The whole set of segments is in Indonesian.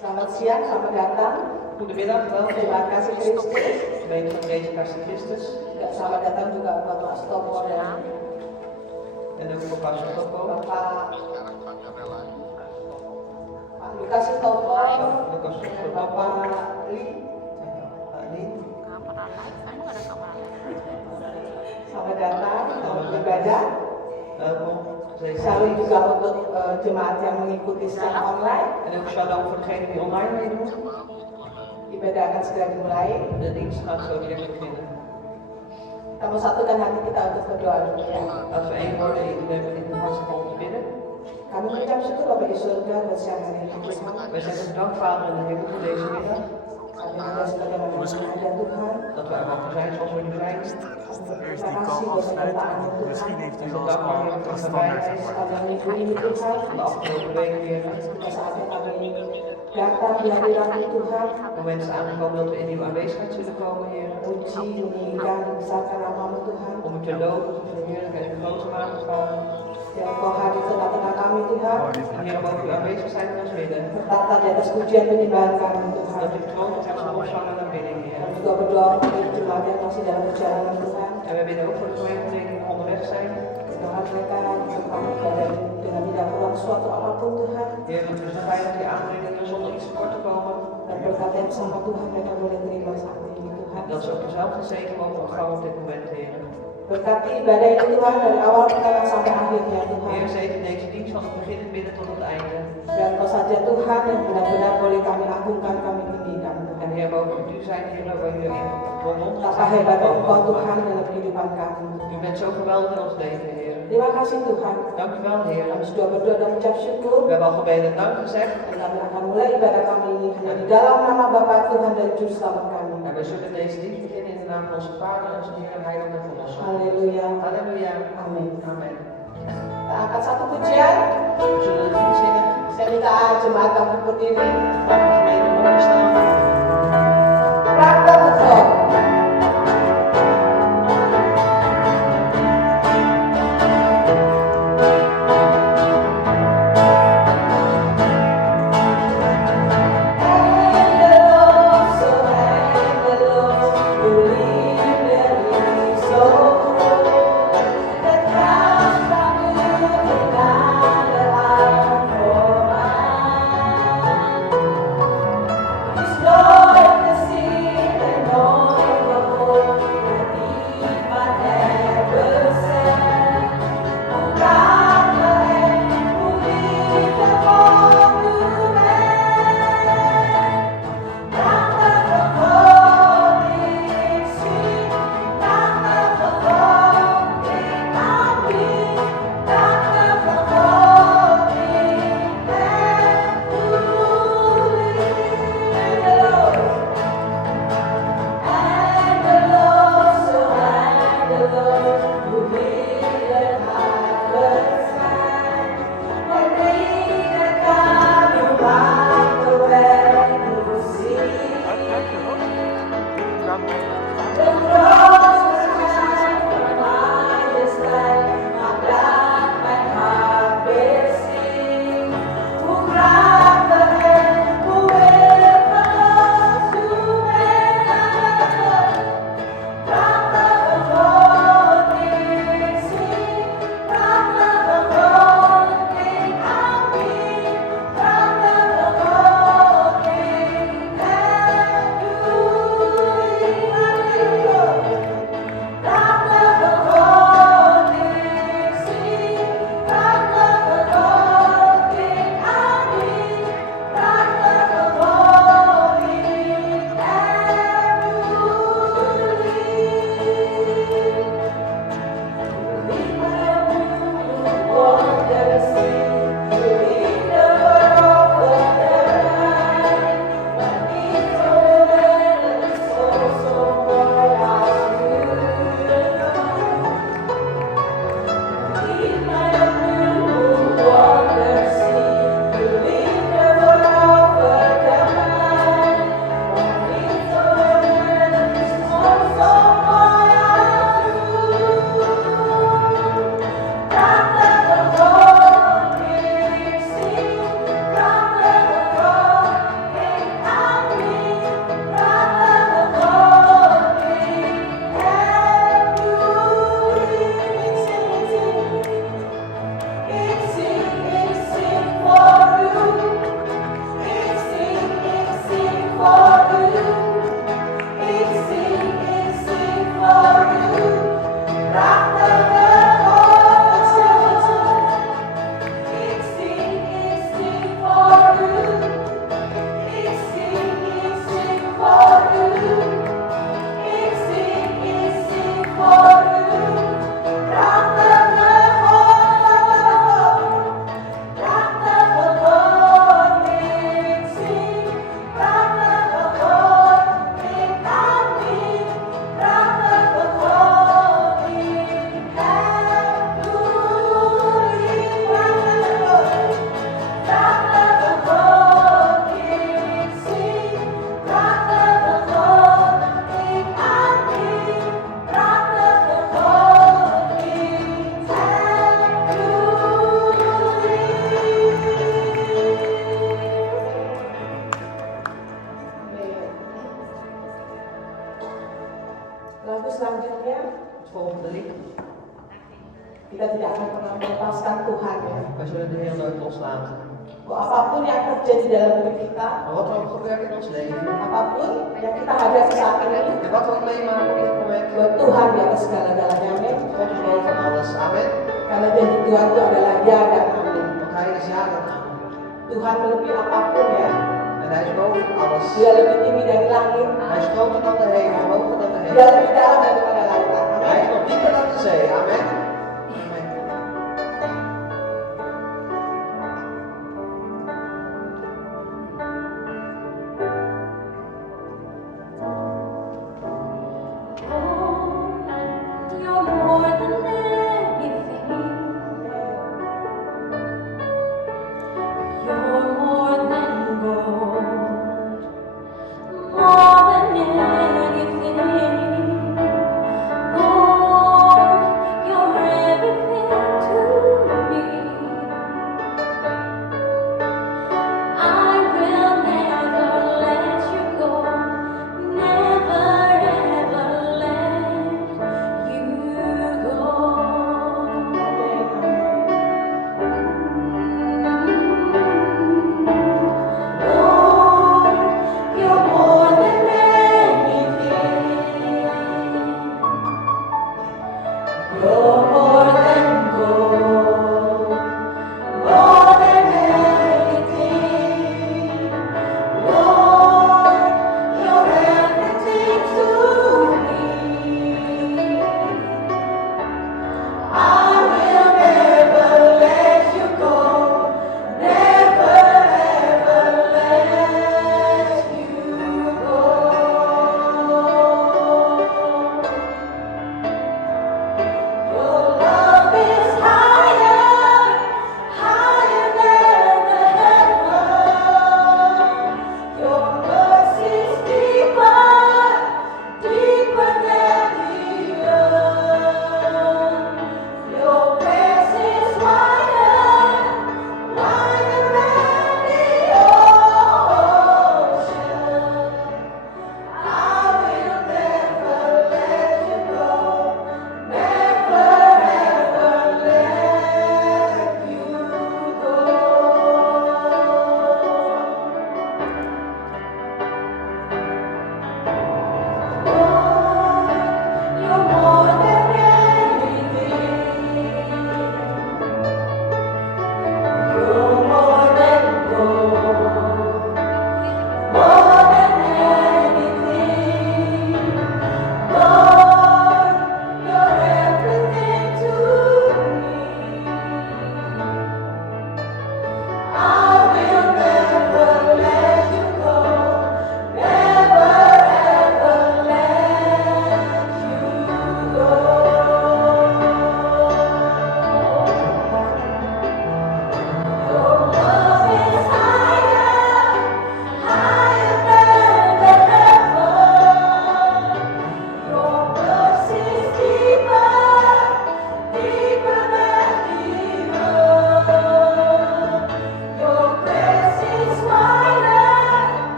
Selamat siang, selamat datang. Goedemiddag, welkom. Terima kasih Kristus. Gemeente van Deze Kastie Christus. Selamat datang juga buat Pak Stopo dan ook voor Pastor Toppo. Bapak Lukas Stopo dan Bapak Li. Selamat datang, selamat beribadah. Welkom. Shalom juga untuk jemaat yang mengikuti secara online. En ook shalom voor degenen die online meedoen. Ibadah akan segera dimulai. De dienst gaat zo direct beginnen. Kita mau satukan hati kita untuk berdoa dulu ya. Laten we één worden in de hartstikke om te bidden. Kami mengucap syukur Bapak di surga buat siang hari ini Tuhan. Wij zeggen bedankt Vader in de hemel voor deze middag. Kami ada sebagaimana ada Tuhan. Dat we er mogen zijn zoals we nu zijn. Eerst die kan afsluiten. Misschien heeft u wel eens een standaard Pada minggu ini Tuhan, Van de afgelopen week weer. pada saatnya kami datang di hadirat Tuhan, Het moment is aangekomen dat we in uw aanwezigheid zullen komen, Heer. puji, meninggikan, dibesarkan namamu Tuhan. Om u te loven, te verheerlijken en u groot te maken, Vader. Dan Engkau hadir tengah-tengah kami Tuhan, En Heer, mogen uw aanwezigheid in ons midden. bertata di atas pujian penyembahan kami Tuhan. Dat u troont op onze lofzang en aanbidding, Heer. Dan juga berdoa untuk jemaat yang masih dalam perjalanan Tuhan. En we bidden ook voor de gemeenteleden die onderweg zijn. Semoga mereka kembali pada dengan tidak kurang suatu apapun Tuhan. Heer, dat we zo veilig die aanbrengen zonder iets tekort te komen. Dan berkat yang sama Tuhan mereka boleh terima saat ini Tuhan. Dat ze ook dezelfde zegen mogen ontvangen op dit moment, Heer. Berkati ibadah ini Tuhan dari awal pertengahan sampai akhirnya Tuhan. Heer, zegen deze dienst van het begin, het midden tot het einde. Dan Kau saja Tuhan yang benar-benar boleh kami agungkan, kami tinggikan En Tuhan. Heer, mogen u zijn, Heer, waar u in wandelt. Betapa hebat Engkau Tuhan dalam kehidupan kami. U bent zo geweldig in ons leven, Heer. Terima kasih Tuhan. Dank u wel, Heer. Kami sudah berdoa dan mengucap syukur. We hebben al gebeden dank gezegd. Dan kami akan mulai ibadah kami ini hanya di dalam nama Bapa Tuhan dan Juru Selamat kami. En we zullen deze dienst beginnen in de naam van onze Vader, onze Heer en Heilige en Verlosser. Haleluya. Halleluja. Amin. Amen. Kita angkat satu pujian. We zullen het lied zingen. Saya minta jemaat dapat berdiri. Vraag de gemeente om op te staan. Praktek betul. Thank selanjutnya, Het volgende lied. kita tidak akan pernah melepaskan Tuhan ya. Wij zullen de Heer nooit loslaten. Apapun yang terjadi dalam hidup kita, Maar wat er ook gebeurt in ons leven, apapun yang kita hadapi saat ini, en wat we ook meemaken op dit moment, buat Tuhan di atas segala-galanya, amin. God is boven alles. Amen. Karena janji Tuhan itu adalah ya dan amin. Want Hij is ja en amen. Tuhan melebihi apapun ya. En Hij is boven alles. Dia lebih tinggi dari langit. Hij is groter dan de hemel, hoger dan de Dia hemel. lebih dalam daripada lautan. Hij Amin. is nog dieper dan de zee. Amen. Amen. You're more than anything. You're more than gold, more than anything.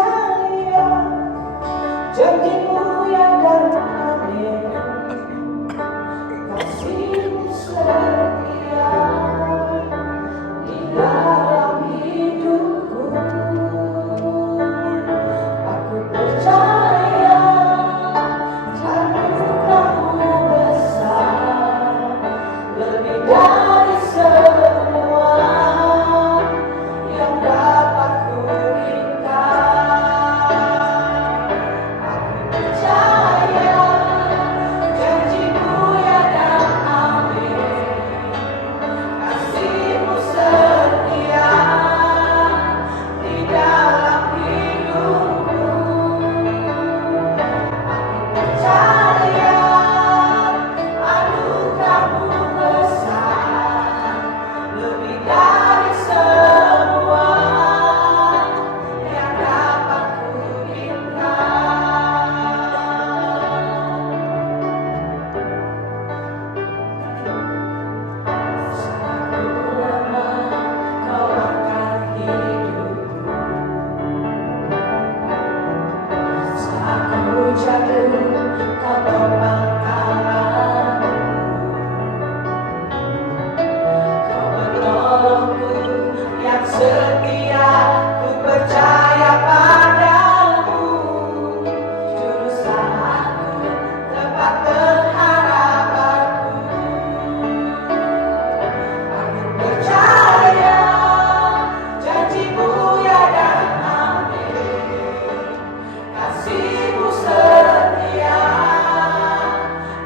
percaya janjimu yang dan amin, kasihmu setia di dalam hidupku. Aku percaya anugerahmu besar, lebih dari semua yang dapat kuminta. Aku percaya janjimu ya dan amin, kasihmu setia di dalam hidupku. Aku percaya anugerahmu besar, lebih dari semua yang dapat kuminta. Semakin lama kau akan hidupku, saat ku jatuh kau topang tanganku, kau menolongku yang setia, ku percaya padamu. Juru selamatku, tempat pengharapanku. Aku percaya janjimu ya dan amin, kasihmu setia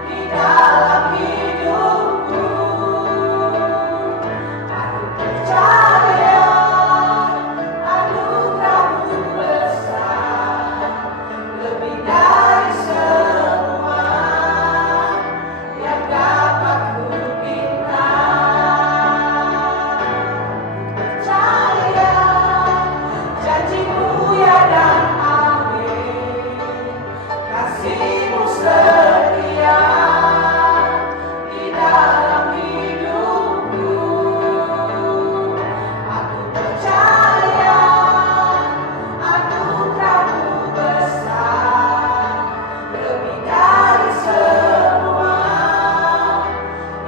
di dalam hidupku. Aku percaya anugerahmu besar, lebih dari semua yang dapat kuminta. Percaya janjimu ya dan amin, kasihmu setia di dalam hidupku. Aku percaya anugerahmu besar, lebih dari semua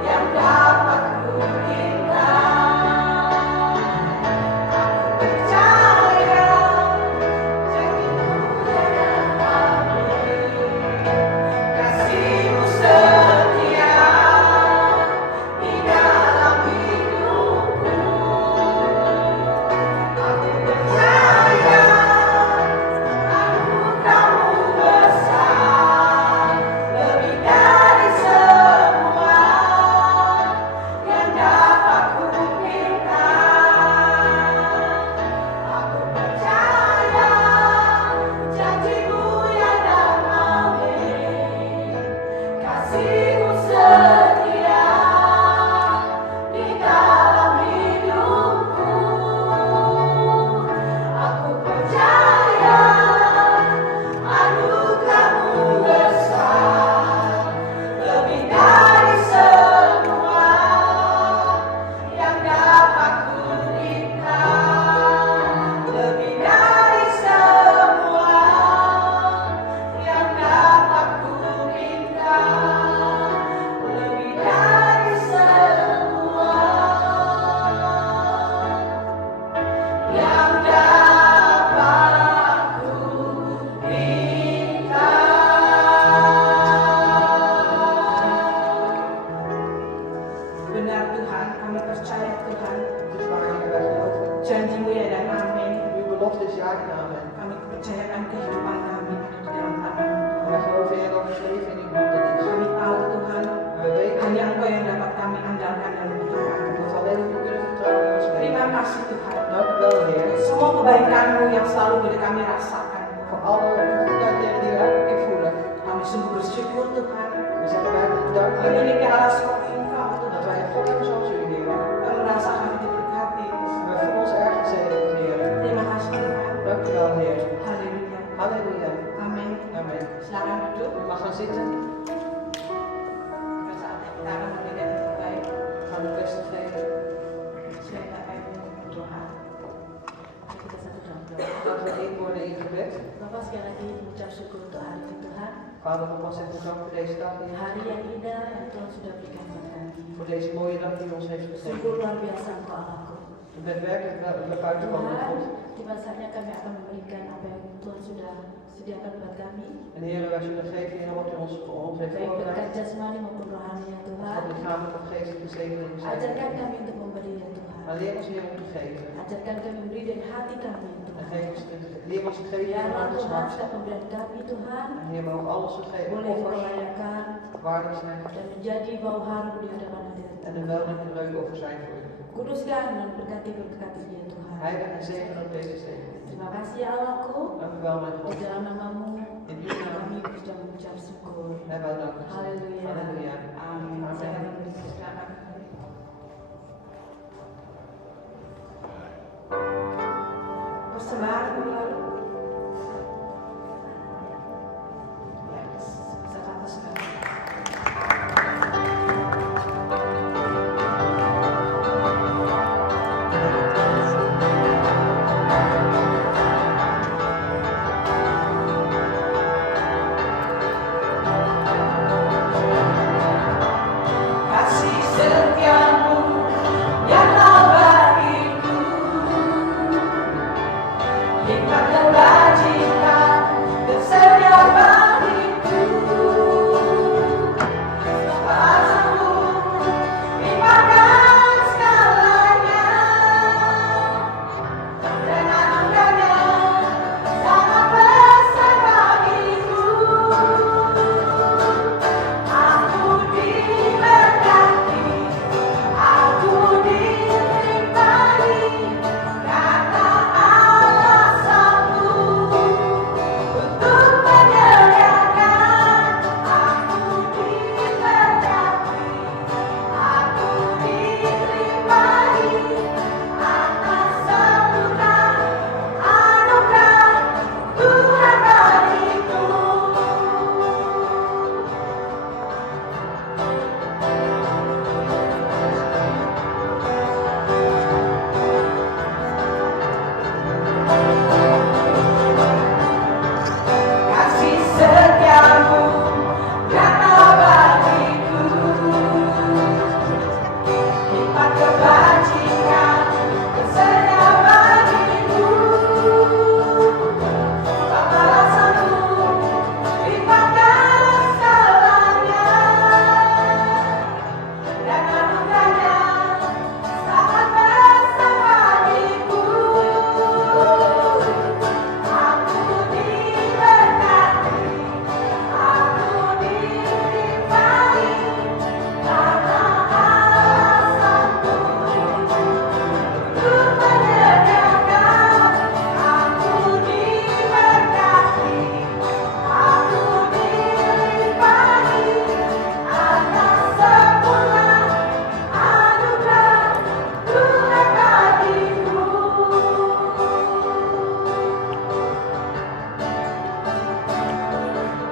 yang dapat kuminta. Aku percaya janjimu ya dan amin, kasihmu setia di dalam hidupku. Aku percaya anugerahmu besar, lebih dari semua yang dapat kuminta. Aku percaya janjimu ya dan amin, kasihmu setia di dalam hidupku. Aku percaya anugerahmu besar, lebih dari semua yang dapat kuminta. Lebih dari semua yang dapat kuminta. Lebih dari semua yang dapat kuminta. Benar Tuhan, kami percaya Tuhan, Het is waar jullie wij geloven. janjimu ya dan amin. Uw belofte is ja en amen. Kami percayakan kehidupan kami ada di dalam tangan En wij geloven Heer dat ons leven in uw handen is. Kami tahu Tuhan, En we weten hanya Engkau yang dapat kami andalkan dalam hidup kami. dat we alleen op u kunnen vertrouwen in ons Terima leven. kasih Tuhan. Dank u wel Heer. Semua kebaikan-Mu yang selalu boleh kami rasakan. Voor alle goedheid Heer die we elke keer voelen. Kami sungguh bersyukur Tuhan. We zeggen wij willen danken Memiliki Allah seperti Engkau. dat wij een God hebben zoals u Heer. Kami merasakan diberkati. En we voelen ons erg gezegend Heer. Terima kasih Tuhan. Dank u wel Heer. Haleluya. Halleluja. Amin. Amen. Silakan duduk. U mag gaan zitten. Pada saat yang kita akan memberikan yang terbaik, We gaan het beste geven. saya akan berdoa. Mari kita satu dalam doa. Laten we één worden in gebed. Vader, nogmaals even bedankt voor deze dag, Heer. Hari yang indah yang Tuhan sudah berikan buat kami. Voor deze mooie dag die u ons heeft Sungguh gegeven. luar biasa Engkau Allahku. U bent werkelijk wel buitengewoon Tuhan, God. tiba saatnya kami akan memberikan apa yang Tuhan sudah sediakan buat kami. En Heer, wij zullen geven, Heer, wat u ons heeft Baik berkat voorbereid. jasmani maupun rohani ya Tuhan. Wat lichamelijk of geestelijke zegeningen Ajarkan zijn. kami untuk memberi ya Tuhan. Maar leer ons, Heer, om te geven. Ajarkan kami memberi dari hati kami ya En Tuhan. leer ons te geven Biarlah vanuit ons Tuhan hart. setiap pemberian kami Tuhan En Heer, mogen alles vergeven, boleh Engkau offers layakan waardig zijn. dan menjadi bau harum di hadapan hadirat En een welriekende reukoffer zijn voor u. Kuduskan dan berkati dia Tuhan. Heilig en zegen ook deze zegen. Terima kasih ya Allahku. Dank u wel, mijn Di God. dalam namamu In uw naam kami sudah mengucap syukur. hebben wij dank gezegd. Haleluya. Halleluja. Amin. Amin. Saya akan bersilakan. Persembahan lalu. Ya, bisa ke atas kan? Kasih setiamu yang abadiku, lipat kebajikan tersedia bagiku. Kepadamu limpahkan segalanya, dan anugerahnya sangat besar bagiku. Aku diberkati, aku dilimpahi, karena alasanmu untuk menyediakan. Aku diberkati, aku dilimpahi, atas semua anugerah Tuhan bagiku. Kasih setiamu yang abadiku, lipat kebajikan tersedia bagiku. Pembalasanmu limpahkan segalanya, dan anugerahnya sangat besar bagiku. Aku diberkati, aku dilimpahi, karena alasanmu untuk menyediakan. Aku diberkati, aku dilimpahi, atas semua anugerah Tuhan bagiku.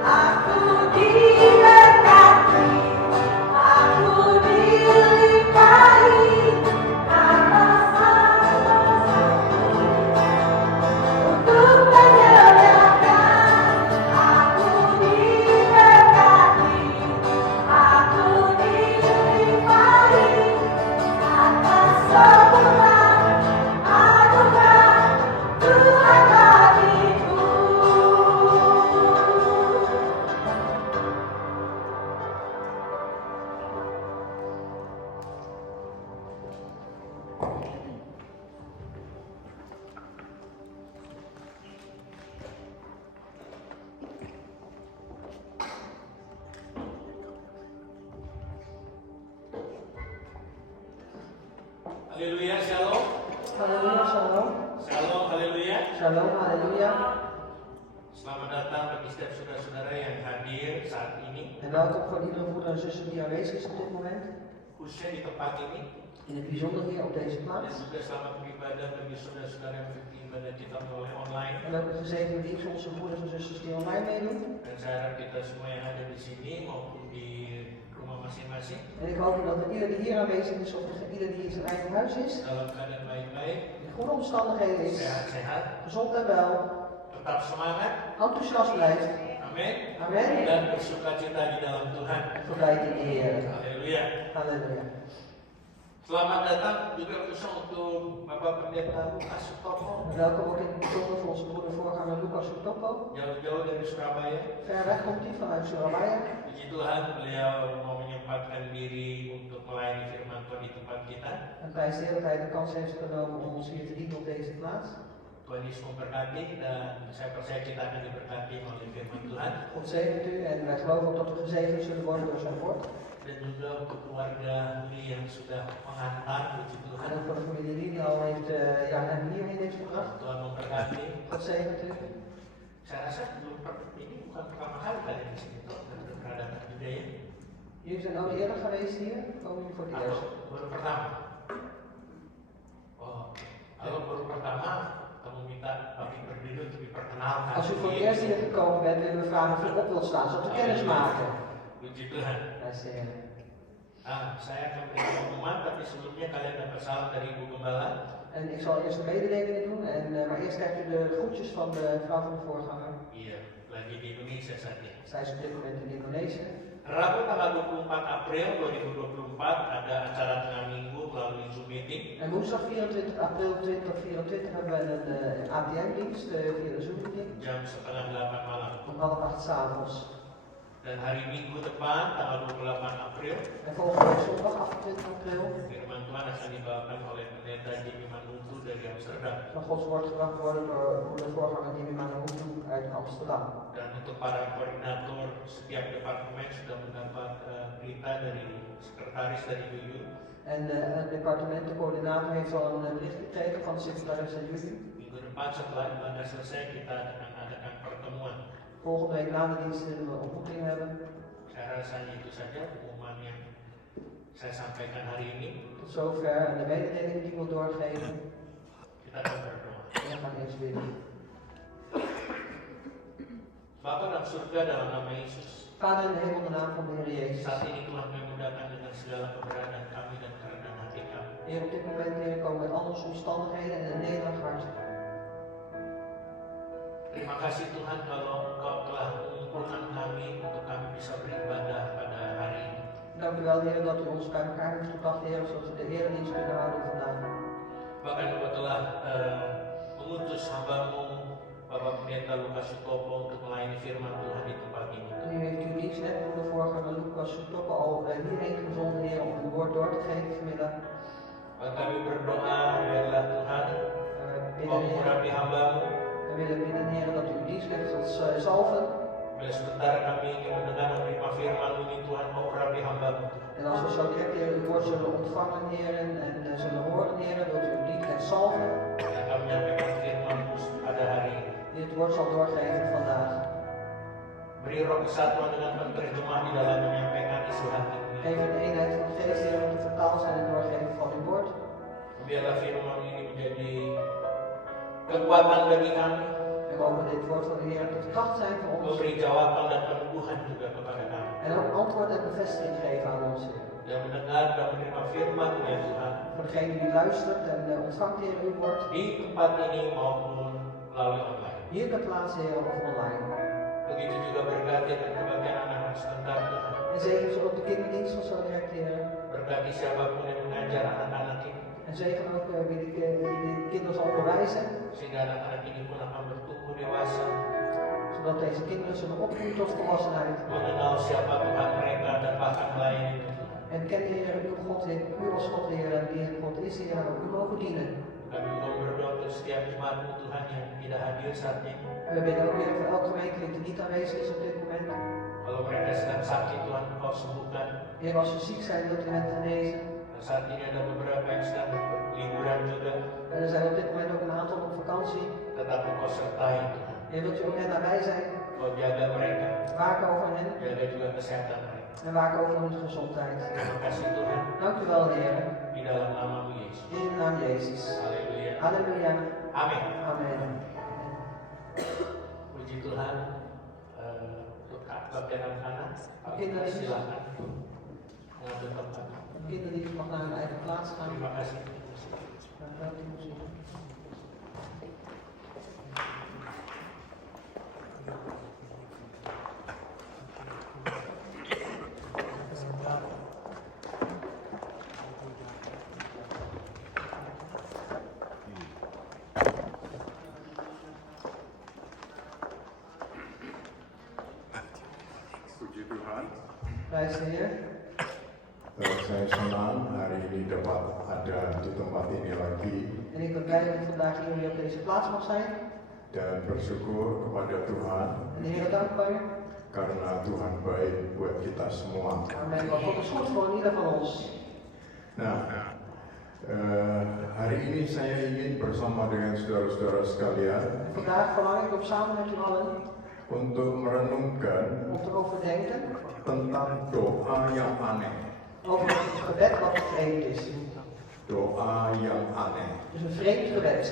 Aku diberkati, aku dilimpahi, karena untuk menyediakan. Aku diberkati, aku dilimpahi, atas semua anugerah Tuhan bagiku. Haleluya, shalom. Halleluja, shalom. Shalom, haleluya. Shalom, halleluja. Selamat datang bagi setiap saudara-saudara yang hadir saat ini, En welkom voor iedere broeder en zuster die aanwezig is op dit moment. khususnya di tempat ini. In het bijzonder hier op deze Dan plaats. juga selamat beribadah bagi saudara-saudara yang mengikuti ibadah kita melalui online. En ook een gezegende dienst onze broeders en zusters die online meedoen. Dan saya harap kita semua yang ada di sini maupun di rumah masing-masing En ik hoop dat ieder die hier aanwezig is of ieder die in zijn eigen huis is, dalam keadaan baik-baik, in goede omstandigheden is, sehat-sehat, gezond en wel, tetap semangat, enthousiast blijft. amin, Amin. dan bersukacita di dalam Tuhan. Verblijd in de Heer. Haleluya. Halleluja. Selamat datang juga khusus untuk Bapak Pendeta Lukas Sutopo, Welkom ook in het bijzonder voor onze broeder voorganger Lucas Sutopo. jauh-jauh dari Surabaya. Ver weg komt hij vanuit Surabaya. Puji Tuhan, beliau mau menyempatkan diri untuk melayani firman Tuhan di tempat kita. En prijs de Heer dat hij de kans heeft genomen om ons hier te dienen op deze plaats. Tuhan Yesus memberkati dan saya percaya kita akan diberkati oleh firman Tuhan. God zegent u en wij geloven ook dat we gezegend zullen worden door zijn woord. Dan juga untuk keluarga Uli yang sudah mengantar, puji En Tuhan. ook voor de familie die al heeft, hem hierheen heeft gebracht. Tuhan memberkati. God zegent u. Saya rasa ini bukan pertama kali kalian di sini tuh berada juga ya. Jullie zijn al eerder geweest hier, komen jullie voor het eerst? Atau baru pertama. Oh, kalau baru pertama, kamu minta Papi berdiri untuk diperkenalkan. Als u voor het eerst hier gekomen bent, willen we vragen of u op wilt staan, zodat we kennis maken. Puji Tuhan. Prijs de Heer. Saya akan beri pengumuman, tapi sebelumnya kalian dapat salam dari Ibu Gembala. En ik zal eerst de mededelingen doen, maar eerst krijgt u de groetjes van de vrouw van de voorganger. Iya, lagi di Indonesia saat ini. Zij is op dit moment in Indonesië. Rabu tanggal 24 April 2024 ada acara tengah minggu melalui Zoom meeting. En woensdag 24 april 2024 hebben we een ATM-dienst via de Zoom-meeting. Jam setengah 8 malam. Om 7:30 s'avonds. Dan hari Minggu depan tanggal 28 April En volgende week zondag 28 april firman Tuhan akan dibawakan oleh pendeta Jimmy Manutu dari Amsterdam. zal Gods woord gebracht worden door de voorganger Jimmy Manutu uit Amsterdam. Dan untuk para koordinator setiap departemen sudah mendapat berita dari sekretaris dari Yuyu. En het departement, de coördinator, heeft al een bericht gekregen van de secretaris en jullie. Minggu depan setelah ibadah selesai kita akan adakan pertemuan. Volgende week na de dienst zullen we een ontmoeting hebben. Saya rasa itu saja pengumuman yang saya sampaikan hari ini. Tot zover en de mededelingen die ik wil doorgeven. Kita akan berdoa. We gaan eerst bidden. Bapa dalam surga dalam nama Yesus, Vader in de hemel, in de naam van de Heer Jezus. saat ini Tuhan kami mudahkan dengan segala keberadaan kami dan kerendahan hati kami. Heer, op dit moment, Heer, komen met al onze omstandigheden en een nederig hart. Terima kasih Tuhan kalau Engkau telah mengumpulkan kami untuk kami bisa beribadah pada hari ini. Dank u wel, Heer, dat u ons bij elkaar heeft gebracht, Heer, zodat we de eredienst kunnen houden vandaag. Bahkan Engkau telah mengutus hamba-Mu Bapak Pendeta Lukas Sutopo untuk melayani firman Tuhan di tempat ini. En u heeft uw dienstknecht, de voorganger Lucas Sutopo, al hierheen gezonden, Heer, om uw woord door te geven vanmiddag. Maka kami berdoa, biarlah Tuhan Bidden, Heer, mengurapi hamba-Mu. we willen bidden, Heer, dat u uw dienstknecht zult salven. Bila sebentar kami ingin mendengar menerima firman-Mu ini Tuhan, mau urapi hamba-Mu. En als we zo direct, Heer, uw woord zullen ontvangen, Heer, en zullen horen, Heer, wilt u uw dienstknecht salven. Dan kami menyampaikan firman-Mu pada hari ini. Die het woord zal doorgeven vandaag. Beri roh kesatuan dengan penerjemah di dalam menyampaikan isi hati. Geef een eenheid van de geest, Heer, om te vertaald zijn en doorgeven van uw woord. Biarlah firman ini menjadi kekuatan bagi kami, En mogen dit woord van de Heer tot kracht zijn voor ons. memberi jawaban dan peneguhan juga kepada kami. En ook antwoord en bevestiging geven aan ons, Heer. Yang mendengar dan menerima firman ya Tuhan, Voor degene die luistert en ontvangt, Heer, uw woord. di tempat ini maupun melalui online. Hier ter plaatse, Heer, of online. Begitu juga berkati dan kebagian anak-anak sebentar Tuhan. En zegen ze ook de kinderdienst van zo direct, Heer. Berkati siapapun yang mengajar anak-anak ini, En zegen ook wie de kinderen zal onderwijzen. sehingga anak-anak ini pun akan bertumbuh dewasa, Zodat deze kinderen zullen opgroeien tot volwassenheid. mengenal siapa Tuhan mereka dan bahkan melayani Tuhan. En kennen, Heer, uw God, u als God, Heer, en die God is, Heer, en ook u mogen dienen. Kami juga berdoa untuk setiap jemaat-Mu Tuhan yang tidak hadir saat ini. We bidden ook weer voor elke gemeentelid die niet aanwezig is op dit moment. Kalau mereka sedang sakit Tuhan Engkau sembuhkan. Heer, als ze ziek zijn, wilt u hen genezen. Dan saat ini ada beberapa yang sedang liburan juga. En er zijn op dit moment ook een aantal op vakantie. Tetap Engkau sertai Tuhan. Heer, wilt u ook hen nabij zijn? Engkau jaga mereka, Waak over hen jaga juga kesehatan mereka. en waak over hun gezondheid. Terima kasih Tuhan, Dank u wel, Heer. di dalam nama-Mu Yesus. In de naam Jezus. Haleluya. Halleluja. Amin. Amen. Puji Tuhan. Untuk bagian anak-anak, Kinderen. silakan mengambil tempat. De kinderdienst mag naar hun eigen plaats gaan. Terima kasih. Dank u wel, die muziek. Tuhan. Prijs de Heer. Saya senang hari ini dapat ada di tempat ini lagi En ik ben blij dat ik vandaag hier weer op deze plaats mag zijn. dan bersyukur kepada Tuhan En de Heer dankbaar. karena Tuhan baik buat kita semua. Amen. Want God is goed voor ieder van ons. Nah, hari ini saya ingin bersama dengan saudara-saudara sekalian Vandaag verlang ik om samen met u allen untuk merenungkan om te overdenken tentang doa yang aneh. over het gebed wat vreemd is. Doa yang aneh. Dus een vreemd gebed.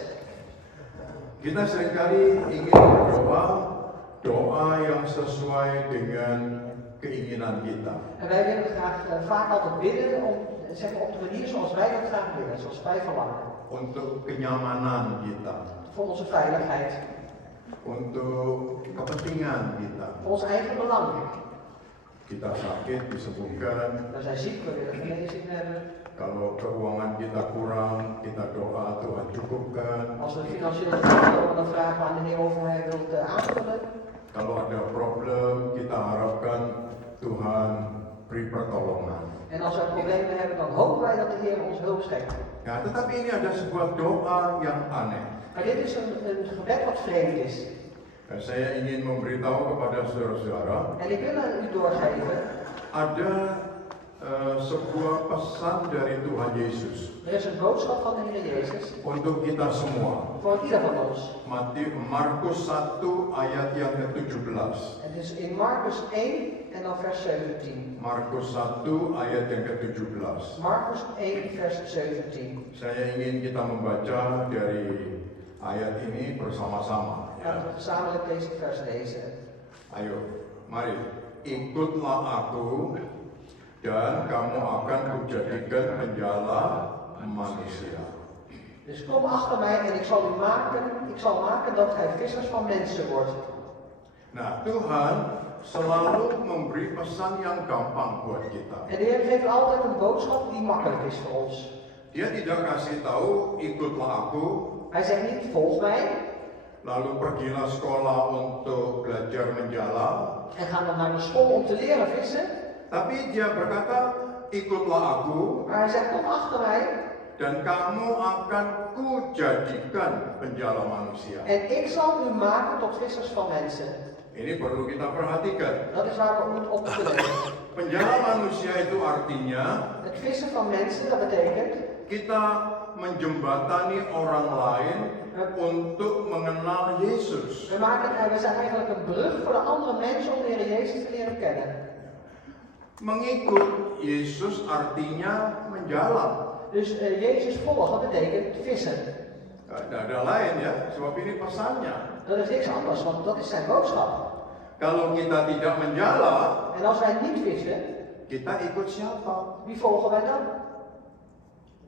Kita seringkali ingin berdoa doa yang sesuai dengan keinginan kita. En wij willen graag vaak altijd bidden op de manier zoals wij dat graag willen, zoals wij verlangen. Untuk kenyamanan kita, Voor onze veiligheid, untuk kepentingan kita. voor ons eigen belang. Kita sakit disembuhkan, We zijn ziek, we willen genezing hebben. kalau keuangan kita kurang, kita doa Tuhan cukupkan. Als we financieel tekort hebben, dan vragen we aan de Heer of Hij wilt aanvullen. Kalau ada problem, kita harapkan Tuhan beri pertolongan. En als we problemen hebben, dan hopen wij dat de Heer ons hulp schenkt. Ya, tetapi ini ada sebuah doa yang aneh. Maar dit is een gebed wat vreemd is. Dan saya ingin memberitahu kepada saudara-saudara, En ik wil aan u doorgeven, ada sebuah pesan dari Tuhan Yesus er is een boodschap van de Heer Jezus untuk kita semua. voor ieder van ons. Markus 1 ayat yang ke-17. Het is in Markus 1 en dan vers 17. Markus 1 ayat yang ke-17. Markus 1 vers 17. Saya ingin kita membaca dari ayat ini bersama-sama. Laten we gezamenlijk deze vers lezen. Ayo, mari, ikutlah aku dan kamu akan kujadikan penjala manusia. Dus kom achter mij en ik zal maken dat gij vissers van mensen wordt. Nah, Tuhan selalu memberi pesan yang gampang buat kita. En de Heer geeft altijd een boodschap die makkelijk is voor ons. Dia tidak kasih tahu, ikutlah aku, Hij zegt niet, volg mij lalu pergilah sekolah untuk belajar menjala. en ga dan naar de school om te leren vissen. Tapi dia berkata, ikutlah aku Maar hij zegt, kom achter mij dan kamu akan kujadikan penjala manusia. en ik zal u maken tot vissers van mensen. Ini perlu kita perhatikan. Dat is waar we op moeten letten. Penjala manusia itu artinya Het vissen van mensen, dat betekent kita menjembatani orang lain untuk mengenal Yesus. we zijn eigenlijk een brug voor de andere mensen om de Heer Jezus te leren kennen. Mengikut Yesus artinya menjalan. Dus Jezus volgen betekent vissen. Tidak ada lain ya, sebab ini pesannya. Dat is niks anders, want dat is zijn boodschap. Kalau kita tidak menjalan, En als wij niet vissen, kita ikut siapa? wie volgen wij dan?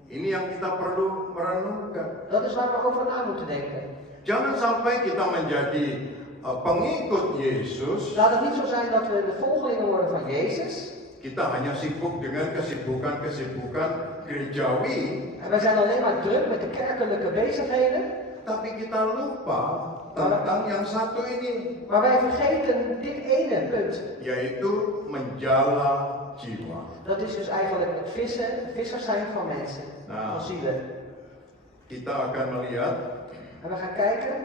Ini yang kita perlu merenungkan. Dat is waar we over na moeten denken. Jangan sampai kita menjadi pengikut Yesus. Laat het niet zo zijn dat we de volgelingen worden van Jezus. Kita hanya sibuk dengan kesibukan-kesibukan gerejawi, En wij zijn alleen maar druk met de kerkelijke bezigheden. tapi kita lupa tentang yang satu ini, Maar wij vergeten dit ene punt. yaitu menjala jiwa. Dat is dus eigenlijk het vissen, vissers zijn van mensen, van zielen. Kita akan melihat En we gaan kijken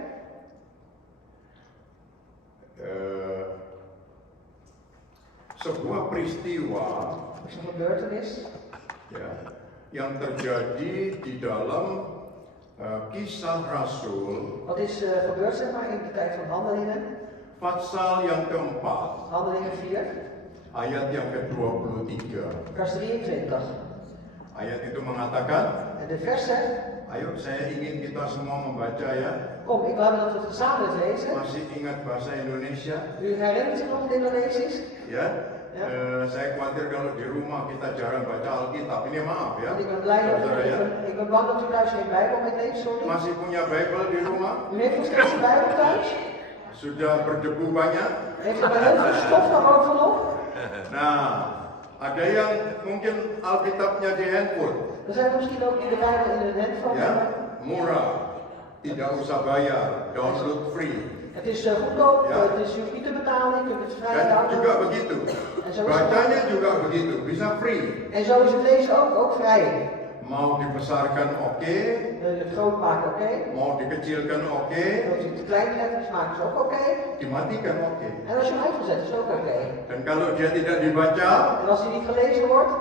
sebuah peristiwa is een gebeurtenis ya, yang terjadi di dalam Kisah Rasul wat is gebeurd zeg maar in de tijd van Handelingen, pasal yang keempat, Handelingen 4, ayat yang ke-23. vers 23. Ayat itu mengatakan, En de vers zegt, ayo saya ingin kita semua membaca ya. kom, ik wil hebben dat we het gezamenlijk lezen. Masih ingat bahasa Indonesia? U herinnert zich nog het Indonesisch? Ya. Ya. Saya khawatir kalau di rumah kita jarang baca Alkitab. Ini maaf ya. Want ik ben blij dat Saudara ya. ik ben bang dat u thuis geen Bijbel mee leest, sorry. Masih punya Bible di rumah? U heeft nog steeds een Bijbel thuis? Sudah berdebu banyak? Heeft u er heel veel stof daarover nog? Nah, ada yang mungkin Alkitabnya di handphone. Er zijn misschien ook die de Bijbel in hun handphone Ya, hebben. murah. Tidak usah bayar, download free. Het is goedkoop, Ja. je hoeft niet te betalen, je kunt het vrij Dan juga downloaden. begitu. En zo is het, Bacanya juga begitu, bisa free. en zo is het lezen ook vrij. Mau dibesarkan oke, Wil je het groot maken, oké. mau dikecilkan oke, Wil je het te klein letters maken, is ook oké. dimatikan oke. En als je hem uitgezet is ook oké. Dan kalau dia tidak dibaca, En als hij niet gelezen wordt,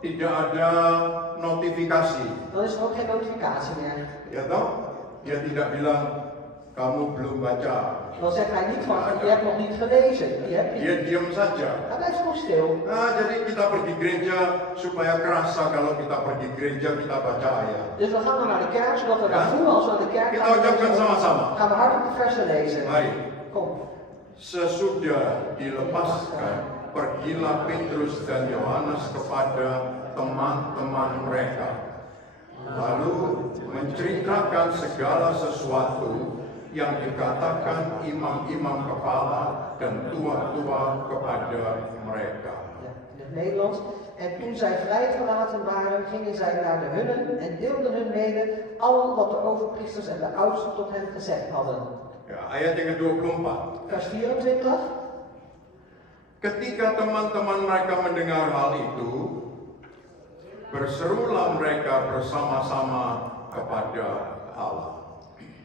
tidak ada notifikasi. dan is er ook geen notificatie meer. Ya toh? Dia tidak bilang kamu belum baca. Dan zegt hij niet van, je hebt nog niet gelezen. Die heb je. Dia diam saja. Hij blijft gewoon stil. Nah, jadi kita pergi gereja supaya kerasa kalau kita pergi gereja kita baca ayat. Dus we gaan dan naar de kerk, zodat we Ja. dan voelen als we naar de kerk Kita gaan. ucapkan sama-sama. Gaan we hardop de versen lezen. Mari. Kom. Sesudah dilepaskan, pergilah Petrus dan Yohanes kepada teman-teman mereka. Lalu menceritakan segala sesuatu yang dikatakan imam-imam kepala dan tua-tua kepada mereka. Ja, in het Nederlands. En toen zij vrijgelaten waren, gingen zij naar de hunnen en deelden hun mede al wat de overpriesters en de oudsten tot hen gezegd hadden. Ya, ayat yang ke-24. Vers 24. Ketika teman-teman mereka mendengar hal itu, berserulah mereka bersama-sama kepada Allah.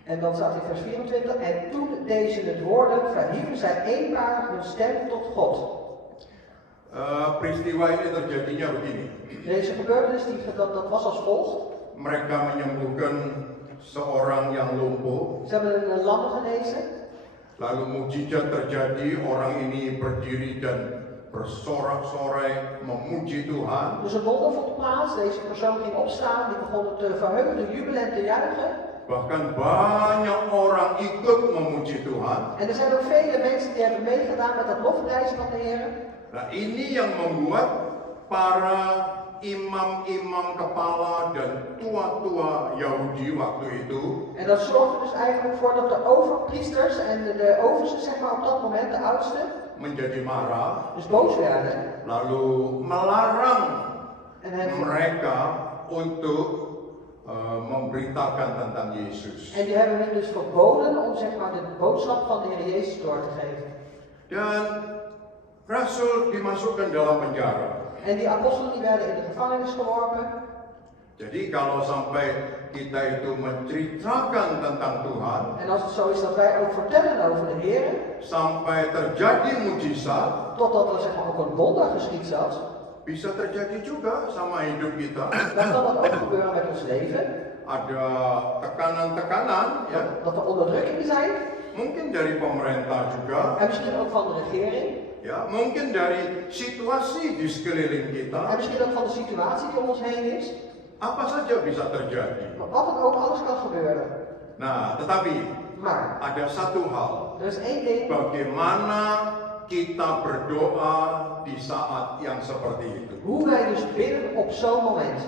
En dan staat in vers 24. En toen deze het hoorden, verhieven zij eenparig hun stem tot God. Peristiwa ini terjadinya begini. Deze gebeurtenis dat was als volgt. Mereka menyembuhkan seorang yang lumpuh, Ze hebben een lam genezen. lalu mujizat terjadi, orang ini berdiri dan bersorak-sorai memuji Tuhan. Dus een wonder vond plaats. Deze persoon ging opstaan, die begon te verheugen, te jubelen en te juichen. Bahkan banyak orang ikut memuji Tuhan. En er zijn ook vele mensen die hebben meegedaan met dat lofprijzen van de Heer. Nah, ini yang membuat para imam-imam kepala dan tua-tua Yahudi waktu itu En dat zorgde dus eigenlijk voor dat de overpriesters en de oversten, zeg maar op dat moment, de oudsten, menjadi marah, dus boos werden. lalu melarang En hen, mereka untuk memberitakan tentang Yesus. en die hebben hen dus verboden om zeg maar de boodschap van de Heer Jezus door te geven. Dan Rasul dimasukkan dalam penjara. En die apostelen die werden in de gevangenis geworpen. Jadi kalau sampai kita itu menceritakan tentang Tuhan, En als het zo is dat wij ook vertellen over de Heer, sampai terjadi mujizat, totdat er zeg maar ook een wonder geschied zelfs, bisa terjadi juga sama hidup kita. dan kan dat ook gebeuren met ons leven. Ada tekanan-tekanan, ya, Dat er onderdrukkingen zijn, mungkin dari pemerintah juga, en misschien ook van de regering, ya, mungkin dari situasi di sekeliling en kita. misschien ook van de situatie die om ons heen is. Apa saja bisa terjadi. Maar wat dan ook, alles kan gebeuren. Nah, tetapi Maar ada satu hal. er is één ding, Bagaimana kita berdoa di saat yang seperti itu. hoe wij dus bidden op zo'n moment.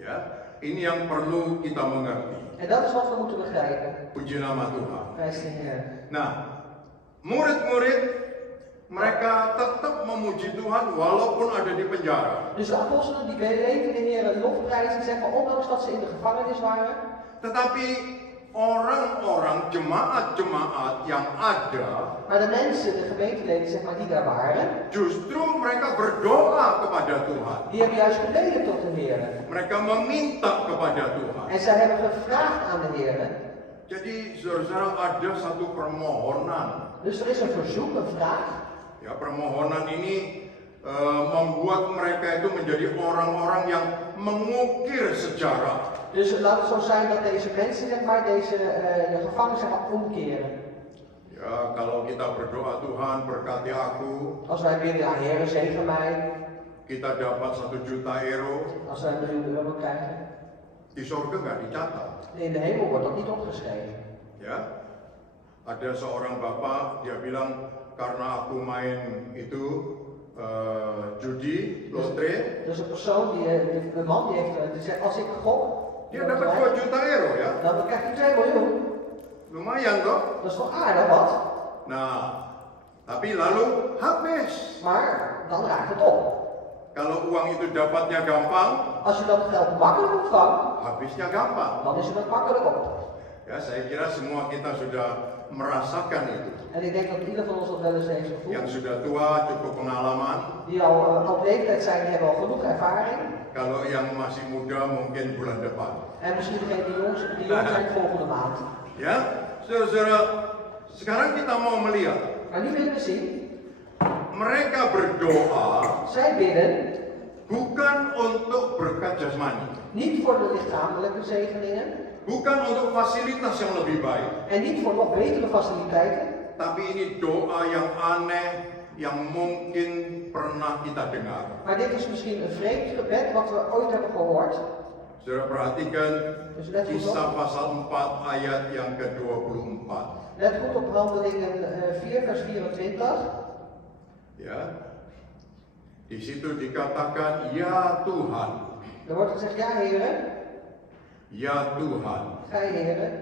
Ya, ini yang perlu kita mengerti. En dat is wat we moeten begrijpen. Puji nama Tuhan. Prijs de Heer. Nah, murid-murid mereka tetap memuji Tuhan walaupun ada di penjara. Dus de apostelen die beleven de Heer lofprijzen, zeg maar, ondanks dat ze in de gevangenis waren. Tetapi orang-orang jemaat-jemaat yang ada, Maar de mensen, de gemeenteleden, zeg maar, die daar waren, justru mereka berdoa kepada Tuhan. die hebben juist gebeden tot de Heer. Mereka meminta kepada Tuhan. En zij hebben gevraagd aan de Heer. Jadi saudara ada satu permohonan. Dus er is een verzoek, een vraag. Ya, permohonan ini membuat mereka itu menjadi orang-orang yang mengukir sejarah. Dus laat het zo zijn dat deze mensen, zeg maar, deze gevangenen, zeg maar, omkeren. Ya, kalau kita berdoa, Tuhan berkati aku, Als wij bidden, ja, Heer, zegen mij. kita dapat 1 juta euro, Als wij €1 miljoen krijgen. di surga nggak dicatat. In de hemel wordt dat niet opgeschreven. Ya, ada seorang bapak, dia bilang karena aku main itu judi, lotre, Dus een persoon, een man, die zegt, als ik gok, dia dapat 2 juta euro ya, dan krijg je 2 miljoen. lumayan toh. Dat is toch aardig wat? Nah, tapi lalu habis. Maar dan raakt het op. Kalau uang itu dapatnya gampang, Als je dat geld makkelijk ontvangt, habisnya gampang. dan is het makkelijk op. Ya, saya kira semua kita sudah merasakan itu. En ik denk dat ieder van ons dat wel eens heeft gevoeld. Yang sudah tua cukup pengalaman. Die al op leeftijd zijn, die hebben al genoeg ervaring. Kalau yang masih muda mungkin bulan depan. En misschien degene die jong zijn volgende maand. Ya, saudara-saudara, sekarang kita mau melihat Maar nu willen we zien, mereka berdoa zij bidden bukan untuk berkat jasmani, niet voor de lichamelijke zegeningen bukan untuk fasilitas yang lebih baik, en niet voor nog betere faciliteiten. tapi ini doa yang aneh yang mungkin pernah kita dengar. Maar dit is misschien een vreemd gebed wat we ooit hebben gehoord. Saudara perhatikan Dus let goed Kisah op. pasal 4 ayat yang ke-24. Let goed op Handelingen 4 vers 24. Ya. Di situ dikatakan ya Tuhan, Er wordt gezegd, ja heren, ya Tuhan. gij heren,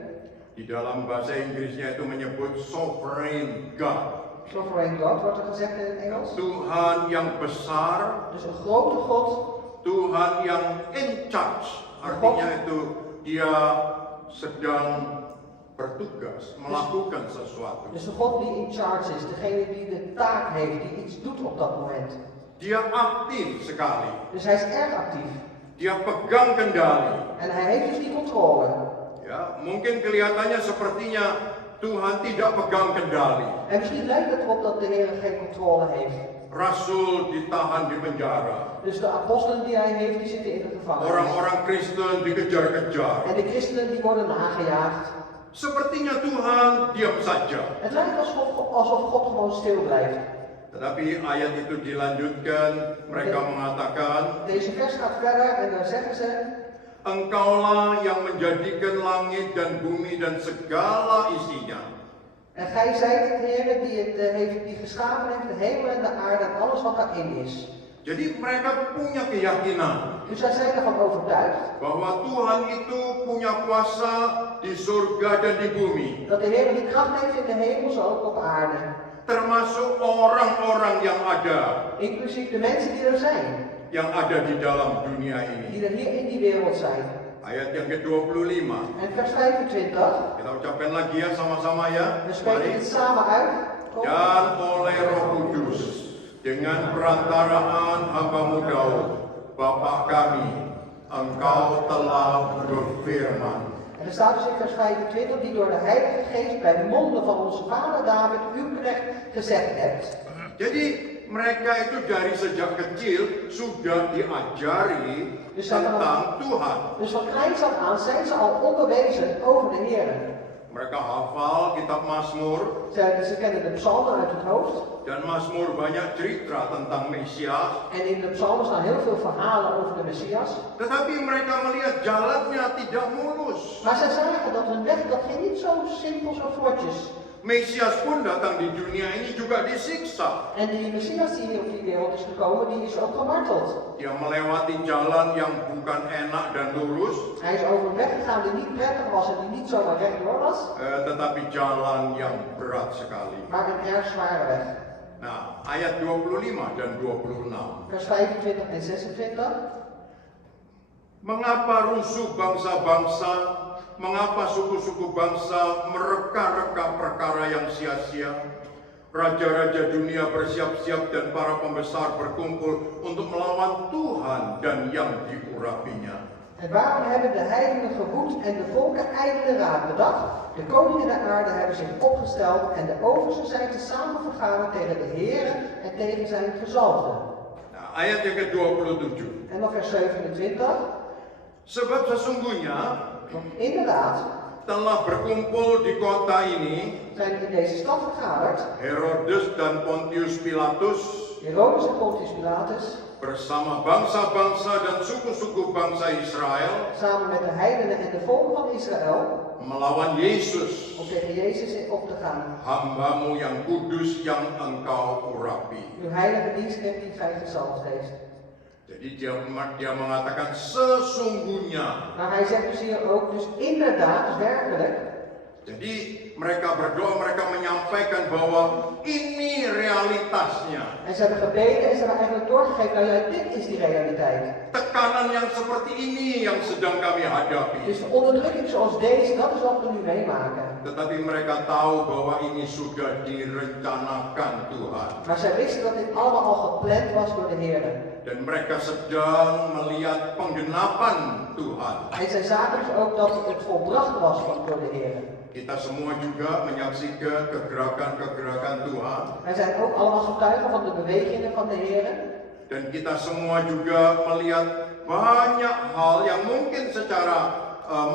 Di dalam bahasa Inggrisnya itu menyebut sovereign God. sovereign God wordt er gezegd in het Engels. Tuhan yang besar, Dus een grote God, Tuhan yang in charge. Artinya itu dia sedang bertugas, melakukan sesuatu. dus een God die in charge is, degene die de taak heeft, die iets doet op dat moment. Dia aktif sekali. Dus hij is erg actief. Dia pegang kendali. En hij heeft dus die controle. Ya, mungkin kelihatannya sepertinya Tuhan tidak pegang kendali. En misschien lijkt het erop dat de Heer geen controle heeft. Rasul ditahan di penjara. Dus de apostelen die hij heeft, die zitten in de gevangenis. Orang-orang Kristen dikejar-kejar. En de christenen die worden nagejaagd. Sepertinya Tuhan diam saja. Het lijkt alsof God gewoon stil blijft. Tetapi ayat itu dilanjutkan, mereka mengatakan, Deze vers gaat verder en dan zeggen ze, Engkaulah yang menjadikan langit dan bumi dan segala isinya. en gij zijt het Heer die geschapen heeft, de hemel en de aarde en alles wat daarin is. Jadi mereka punya keyakinan Dus zij zijn ervan overtuigd bahwa Tuhan itu punya kuasa di surga dan di bumi. dat de Heer die kracht heeft in de hemel, zo ook op aarde. Termasuk orang-orang yang ada, Inclusief de mensen die er zijn, yang ada di dalam dunia ini. die er hier in die wereld zijn. Ayat yang ke-25. En vers 25, Kita ucapkan lagi ya sama-sama ya. we spreken Mari. dit samen uit. Kom. Dan oleh Roh Kudus, dengan perantaraan hambamu Daud, Bapa kami, Engkau telah berfirman. En er staat dus in vers 25, die door de Heilige Geest bij de monden van onze vader David, uw knecht, gezegd hebt. Jadi mereka itu dari sejak kecil sudah diajari tentang Tuhan. Dus van kleins af aan zijn ze al onderwezen over de Heer. Mereka hafal kitab Mazmur, Ze kennen de psalmen uit het hoofd. dan Mazmur banyak cerita tentang Mesias. En in de psalmen staan heel veel verhalen over de Messias. Tetapi mereka melihat jalannya tidak mulus. Maar zij zagen dat hun weg, dat ging niet zo simpel, zo vlotjes. Mesias pun datang di dunia ini juga disiksa. En die Messias die hier op die wereld is gekomen, die is ook gemarteld. Dia melewati jalan yang bukan enak dan lurus, Hij is over een weg gegaan die niet prettig was en die niet zomaar rechtdoor was, tetapi jalan yang berat sekali. maar een erg zware weg. Nah, ayat 25 dan 26. Vers 25 en 26. Mengapa rusuh bangsa-bangsa, mengapa suku-suku bangsa mereka-reka perkara yang sia-sia? Raja-raja dunia bersiap-siap dan para pembesar berkumpul untuk melawan Tuhan dan yang diurapinya. En waarom hebben de heidenen gewoed en de volken ijdele raad bedacht? De koningen der aarde hebben zich opgesteld en de oversten zijn tezamen vergaderd tegen de Heere en tegen zijn gezalfden. Nah, ayat yang ke-27. En dan vers 27. Sebab sesungguhnya Want inderdaad telah berkumpul di kota ini zijn in deze stad vergaderd Herodes dan Pontius Pilatus Herodes en Pontius Pilatus bersama bangsa-bangsa dan suku-suku bangsa Israel samen met de heidenen en de volken van Israël melawan Yesus, om tegen Jezus op te gaan. hambamu yang kudus yang engkau urapi. Uw heilige dienstknecht die gij gezalfd heeft. Jadi dia mengatakan sesungguhnya. Maar hij zegt dus hier ook, dus inderdaad, dus werkelijk. Jadi mereka berdoa, mereka menyampaikan bahwa ini realitasnya. En ze hebben gebeden en ze hebben eigenlijk doorgegeven, nou ja, dit is die realiteit. Tekanan yang seperti ini yang sedang kami hadapi. Dus de onderdrukking zoals deze, dat is wat we nu meemaken. Tetapi mereka tahu bahwa ini sudah direncanakan Tuhan. Maar zij wisten dat dit allemaal al gepland was door de Heer. Dan mereka sedang melihat penggenapan Tuhan. En zij zagen dus ook dat het volbracht was door de Heer. Kita semua juga menyaksikan kegerakan-kegerakan Tuhan. Wij zijn ook allemaal getuigen van de bewegingen van de Heer. Dan kita semua juga melihat banyak hal yang mungkin secara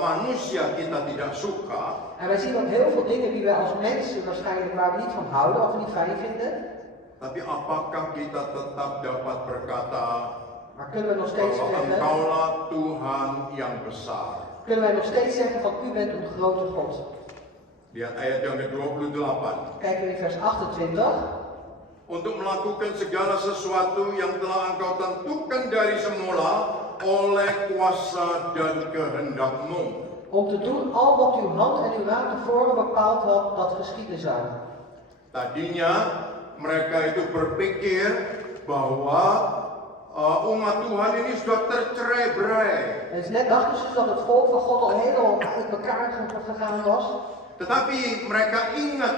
manusia kita tidak suka. En wij zien ook heel veel dingen die wij als mensen waarschijnlijk waar we niet van houden of niet fijn vinden. Tapi apakah kita tetap dapat berkata Maar kunnen we nog steeds bahwa zeggen, Engkaulah Tuhan yang besar? kunnen wij nog steeds zeggen van u bent een grote God. Lihat ayat yang ke-28. Kijken we in vers 28. Untuk melakukan segala sesuatu yang telah engkau tentukan dari semula oleh kuasa dan kehendakmu. Om te doen al wat uw hand en uw raad tevoren bepaald had dat geschieden zou. Tadinya mereka itu berpikir bahwa umat Tuhan ini sudah tercerai-berai. En net dachten ze dat het volk van God al helemaal uit elkaar gegaan was. Tetapi mereka ingat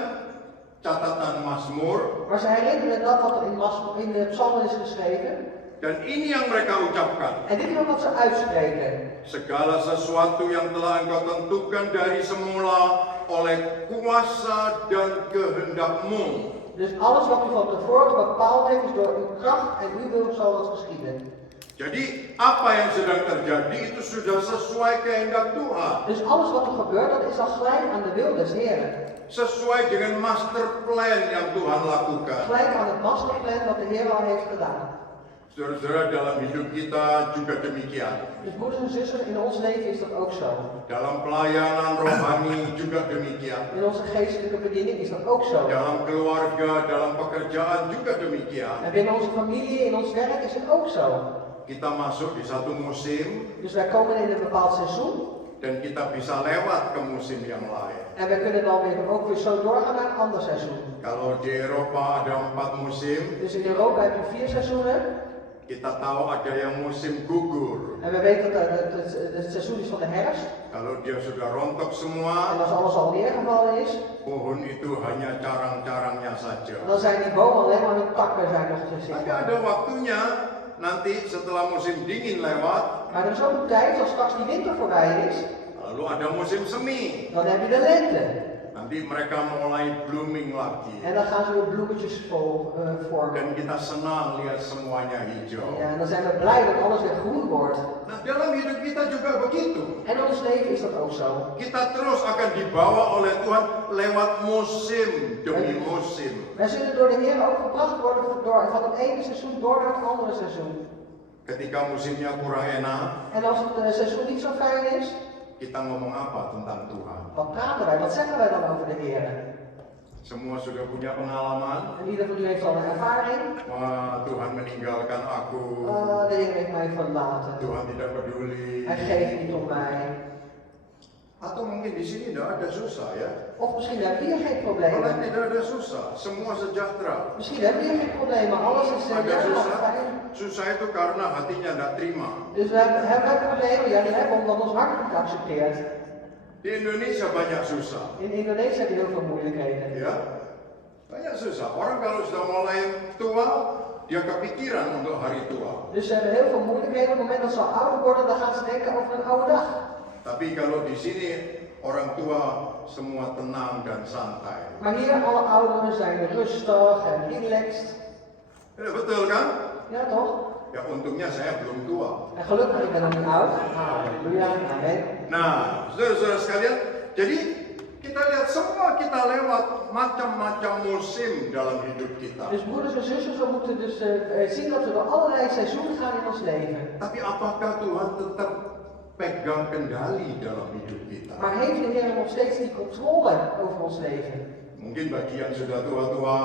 catatan Mazmur. Maar ze herinneren dat wat er in de psalmen is geschreven. Dan ini yang mereka ucapkan. En dit is ook wat ze uitspreken. Segala sesuatu yang telah engkau tentukan dari semula oleh kuasa dan kehendakmu. Dus alles wat u van tevoren bepaald heeft is door uw kracht en uw wil zal het geschieden. Jadi apa yang sedang terjadi itu sudah sesuai kehendak Tuhan. Dus alles wat er gebeurt, dat is al gelijk aan de wil des Heren. Sesuai dengan master plan yang Tuhan lakukan. Gelijk aan het masterplan wat de Heer al heeft gedaan. Saudara-saudara, dalam hidup kita juga demikian. Dus broeders en zusters, in ons leven is dat ook zo. Dalam pelayanan rohani juga demikian. In onze geestelijke bediening is dat ook zo. Dalam keluarga, dalam pekerjaan juga demikian. En binnen onze familie, in ons werk is het ook zo. Kita masuk di satu musim Dus wij komen in een bepaald seizoen. dan kita bisa lewat ke musim yang lain. En wij kunnen dan ook weer zo doorgaan naar een ander seizoen. Kalau di Eropa ada 4 musim, Dus in Europa heb je 4 seizoenen. kita tahu ada yang musim gugur. En we weten dat het seizoen is van de herfst. Kalau dia sudah rontok En semua, als alles al neergevallen is, pohon itu hanya carang-carangnya saja. dan zijn die bomen alleen maar hun takken zijn nog Tapi zichtbaar. ada waktunya, nanti setelah musim dingin lewat, Maar er is ook een tijd, als straks die winter voorbij is, lalu ada musim semi. dan heb je de lente. Nanti mereka mulai blooming lagi. En dan gaan ze weer bloemetjes vormen. Dan kita senang lihat semuanya hijau. Ja, en dan zijn we blij dat alles weer groen wordt. Nah, dalam hidup kita juga begitu. En in ons leven is dat ook zo. Kita terus akan dibawa oleh Tuhan lewat musim demi musim. Wij zullen door de Heer ook gebracht worden van het ene seizoen door naar het andere seizoen. Ketika musimnya kurang enak, En als het seizoen niet zo fijn is, kita ngomong apa tentang Tuhan? wat praten wij? Wat zeggen wij dan over de Heer? Semua sudah punya pengalaman. En ieder van u heeft al een ervaring. Wah, Tuhan meninggalkan aku. De Heer heeft mij verlaten. Tuhan tidak peduli. Hij geeft niet om mij. Atau mungkin di sini tidak ada susah ya? Of misschien hebben we hier geen Malah problemen. tidak ada susah, semua sejahtera. Misschien hebben we hier geen problemen. Alles is Ada helemaal susah, fijn. susah itu karena hatinya tidak terima. Dus we hebben problemen. Ja, die hebben we omdat ons hart niet accepteert. Di Indonesia banyak susah. In Indonesië heb je heel veel moeilijkheden. Ya, banyak susah. Orang kalau sudah mulai tua, dia kepikiran untuk hari tua. Dus ze hebben heel veel moeilijkheden. Op het moment dat ze al ouder worden, dan gaan ze denken over een oude dag. Tapi kalau di sini orang tua semua tenang dan santai. Maar hier, alle ouderen zijn rustig en relaxed. Ya, betul kan? Ja, toch? Ya untungnya saya belum tua. En gelukkig, ik ben nog niet oud. Halleluja, amen. Nah, saudara-saudara sekalian, jadi kita lihat semua kita lewat macam-macam musim dalam hidup kita. Dus broeders en zusters, we moeten dus zien dat we door allerlei seizoenen gaan in ons leven. Tapi apakah Tuhan tetap pegang kendali dalam hidup kita? Maar heeft de Heer nog steeds die controle over ons leven? Mungkin bagi yang sudah tua-tua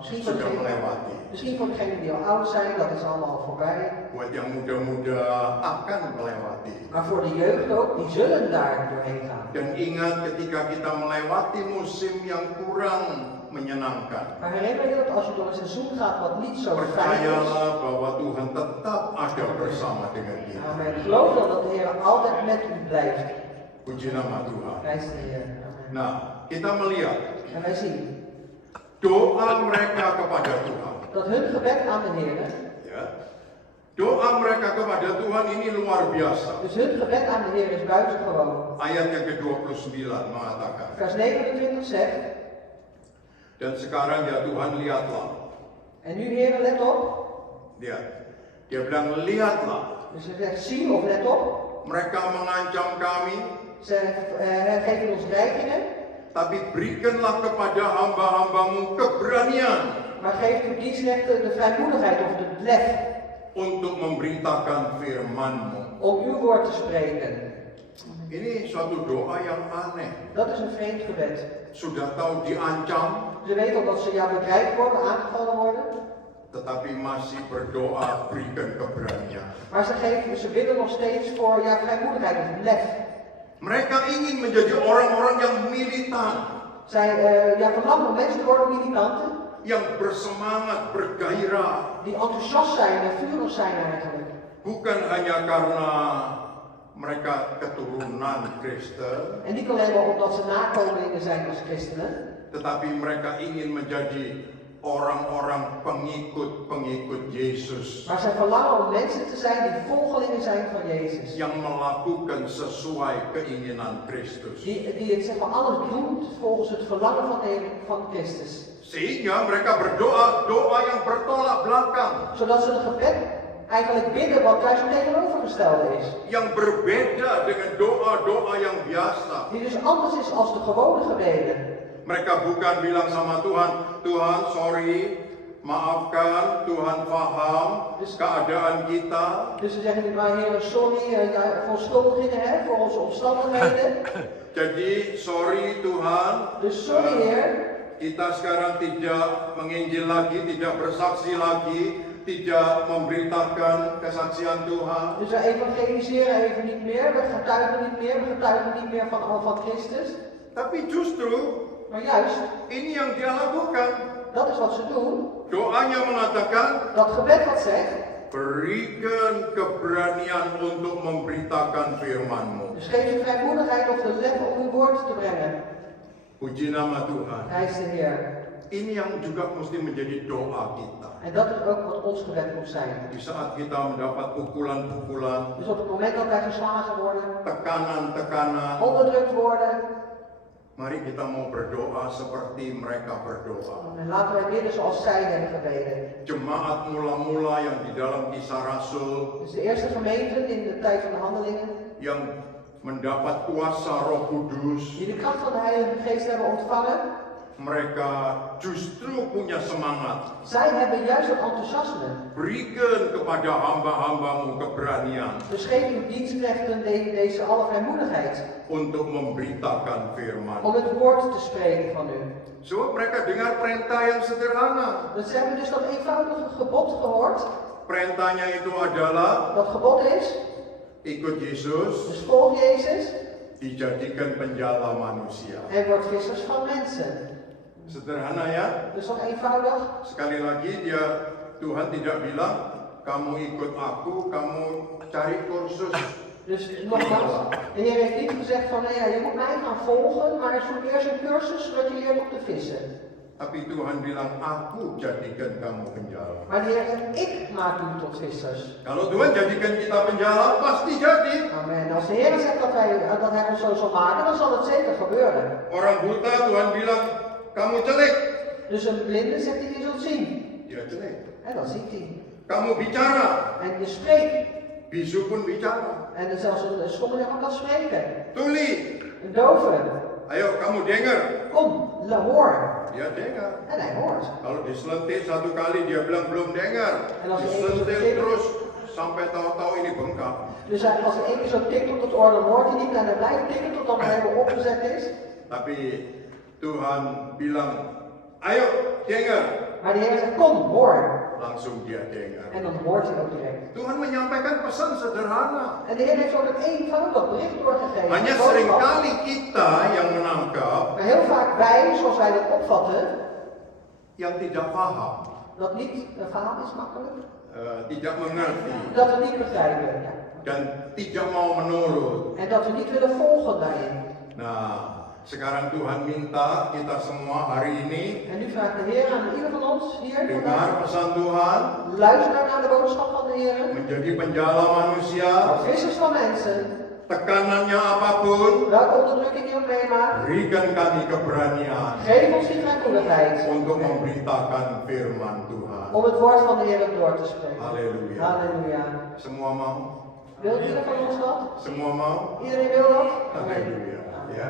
sudah melewati. Misschien voor degenen die al oud zijn, dat is allemaal al voorbij. Buat yang muda-muda akan melewati. Maar voor de jeugd ook, die zullen daar doorheen gaan. Dan ingat ketika kita melewati musim yang kurang menyenangkan. Maar herinner je dat als je door een seizoen gaat wat niet zo fijn is? Percayalah bahwa Tuhan tetap ada bersama dengan kita. Amen. Geloof dan dat de Heer altijd met u blijft. Puji nama Tuhan. Prijs de Heer. Amen. Nah, kita melihat En wij zien doa mereka kepada Tuhan. dat hun gebed aan de Heer, Ya. Doa mereka kepada Tuhan ini luar biasa. dus hun gebed aan de Heer is buitengewoon. Ayat yang ke-29 mengatakan, Vers 29 zegt, dan sekarang ya Tuhan lihatlah. en nu Heer, let op. Lihat. Dia bilang lihatlah. Dus hij zegt, zie of let op. Mereka mengancam kami, Ze geven ons dreigingen, tapi berikanlah kepada hamba-hambamu keberanian maar geeft u dienstrechten de vrijmoedigheid of de lef untuk memberitakan firman-Mu. om uw woord te spreken. Ini suatu doa yang aneh. Dat is een vreemd gebed. Sudah tahu diancam, Ze weten al dat ze ja bedreigd worden, aangevallen worden, tetapi masih berdoa berikan keberanian. maar ze bidden nog steeds voor ja, vrijmoedigheid of lef. Mereka ingin menjadi orang-orang yang militan, Zij verlangen om mensen te worden militanten, yang bersemangat, bergairah, die enthousiast zijn en vurig zijn eigenlijk. bukan hanya karena mereka keturunan Kristen, En niet alleen maar omdat ze nakomelingen zijn als christenen, tetapi mereka ingin menjadi orang-orang pengikut-pengikut Yesus maar zij verlangen om mensen te zijn die volgelingen zijn van Jezus. yang melakukan sesuai keinginan Kristus. Die het zeg maar alles doen volgens het verlangen van Christus. Sehingga mereka berdoa doa yang bertolak belakang, Zodat ze een gebed eigenlijk bidden wat juist het tegenovergestelde is. yang berbeda dengan doa-doa yang biasa. Die dus anders is als de gewone gebeden. Mereka bukan bilang sama Tuhan, Tuhan sorry, maafkan, Tuhan paham keadaan kita. Dus ze zeggen niet maar Heer, sorry voor schuldigingen, voor onze omstandigheden. Jadi sorry Tuhan, Dus sorry Heer, kita sekarang tidak menginjil lagi, tidak bersaksi lagi, tidak memberitakan kesaksian Tuhan. dus we evangeliseren even niet meer, we getuigen niet meer van Christus. Tapi justru Maar juist, ini yang dia lakukan. dat is wat ze doen. Doanya mengatakan, Dat gebed wat zegt, berikan keberanian untuk memberitakan firman-Mu. dus geef je vrijmoedigheid of de lef om uw woord te brengen. Puji nama Tuhan. Prijs de Heer. Ini yang juga mesti menjadi doa kita. En dat is ook wat ons gebed moet zijn. Di saat kita mendapat pukulan-pukulan, Dus op het moment dat wij geslagen worden, tekanan-tekanan, onderdrukt worden, mari kita mau berdoa seperti mereka berdoa. en laten wij bidden zoals zij hebben gebeden. Jemaat mula-mula yang di dalam Kisah Rasul, Dus de eerste gemeenten in de tijd van de handelingen, yang mendapat kuasa Roh Kudus, die de kracht van de Heilige Geest hebben ontvangen, mereka justru punya semangat. zij hebben juist dat enthousiasme. Berikan kepada hamba-hambamu keberanian Dus geef uw dienstknechten deze alle vrijmoedigheid untuk memberitakan firman. om het woord te spreken van u. Sebab mereka dengar perintah yang sederhana. Dus ze hebben dus dat eenvoudige gebod gehoord. Perintahnya itu adalah Dat gebod is, ikut Yesus, dus volg Jezus dijadikan penjala manusia. en word vissers van mensen. Sederhana ya. Dus dat eenvoudig. Sekali lagi Tuhan tidak bilang kamu ikut aku, kamu cari kursus. Dus nogmaals, de Heer heeft niet gezegd van, nou ja, je moet mij gaan volgen, maar zoek eerst een cursus zodat je leert om te vissen. Tapi Tuhan bilang aku jadikan kamu penjala. Maar de Heer zegt, ik maak u tot vissers. Kalau Tuhan jadikan kita penjala, pasti jadi. Amen. Als de Heer zegt dat hij ons zo zal maken, dan zal het zeker gebeuren. Orang buta Tuhan bilang kamu jelek. Dus een blinde zegt hij, je zult zien. Dia jelek. En dan ziet hij. Kamu bicara. En je spreekt. Bisu pun bicara. En zelfs een schommelingel kan spreken. Tuli. Een dove. Ayo kamu dengar. Kom, hoor. Dia dengar. En hij hoort. Kalau diselentik satu kali dia bilang belum dengar. En als hij Diselentik terus sampai tahu-tahu ini bengkak. Dus als er één keer zo tikt op het oor, dan hoort hij niet en hij blijft tikken tot dan helemaal opgezet is. Tapi Tuhan bilang, ayo dengar. Maar de Heer zegt, kom, hoor. Langsung dia dengar. En dan hoort hij ook direct. Tuhan menyampaikan pesan sederhana. En de Heer heeft ook een eenvoudig bericht doorgegeven. Hanya Boodschap. seringkali kita yang menangkap, Maar heel vaak wij, zoals wij dat opvatten, yang tidak paham, Dat niet, verhaal is makkelijk, tidak mengerti, dat we niet begrijpen. Ja. dan tidak mau menurut. En dat we niet willen volgen daarin. Nah, sekarang Tuhan minta kita semua hari ini En nu vraagt de Heer aan ieder van ons hier dengar vandaag, pesan Tuhan, luister naar de boodschap van de Heer. menjadi penjala manusia, Vissers van mensen, tekanannya apapun, welke onderdrukking je ook meemaakt, berikan kami keberanian geef ons die vrijmoedigheid untuk memberitakan firman Tuhan. om het woord van de Heer door te spreken. Haleluya. Halleluja. Semua mau? Wil ieder van ons dat? Semua mau? Iedereen wil dat? Haleluya. Ya.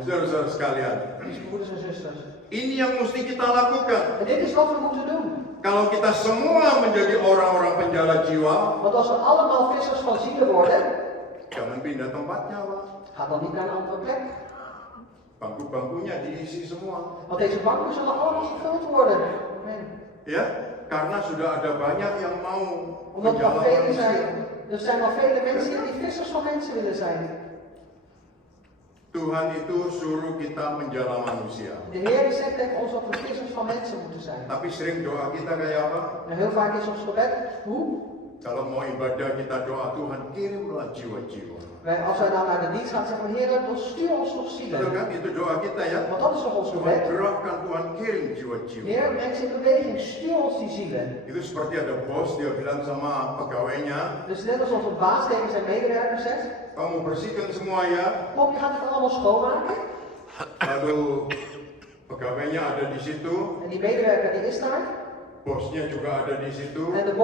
Saudara-saudara sekalian, Broeders en zusters. ini yang mesti kita lakukan. En dit is wat we moeten doen. Kalau kita semua menjadi orang-orang penjala jiwa, Want als we allemaal vissers van zielen worden, jangan pindah tempatnya, Pak. ga dan niet naar een andere plek. Bangku-bangkunya diisi semua. Want deze banken zullen allemaal gevuld worden. Amen. Ya, karena sudah ada banyak yang mau Omdat er al penjala velen manusia. zijn. Er zijn al vele mensen die vissers van mensen willen zijn. Tuhan itu suruh kita menjala manusia. De Heer zegt tegen ons dat we vissers van mensen moeten zijn. Tapi sering doa kita kayak apa? En heel vaak is ons gebed, hoe? Kalau mau ibadah kita doa, Tuhan kirimlah jiwa-jiwa. Als wij dan naar de dienst gaan, zeggen we, Heer, dan stuur ons nog Betul zielen. kan? Itu doa kita ya. Want dat is toch ons Tuhan gebed? gerakkan, Tuhan kirim jiwa-jiwa. Heer, breng ze in beweging, stuur ons die zielen. Itu seperti ada bos, dia bilang sama pegawainya, Dus net alsof een baas tegen zijn medewerker zegt, kamu bersihkan semua ya. kom, je gaat het allemaal schoonmaken. Lalu pegawainya ada di situ, En die medewerker die is daar. bosnya juga ada di situ, En de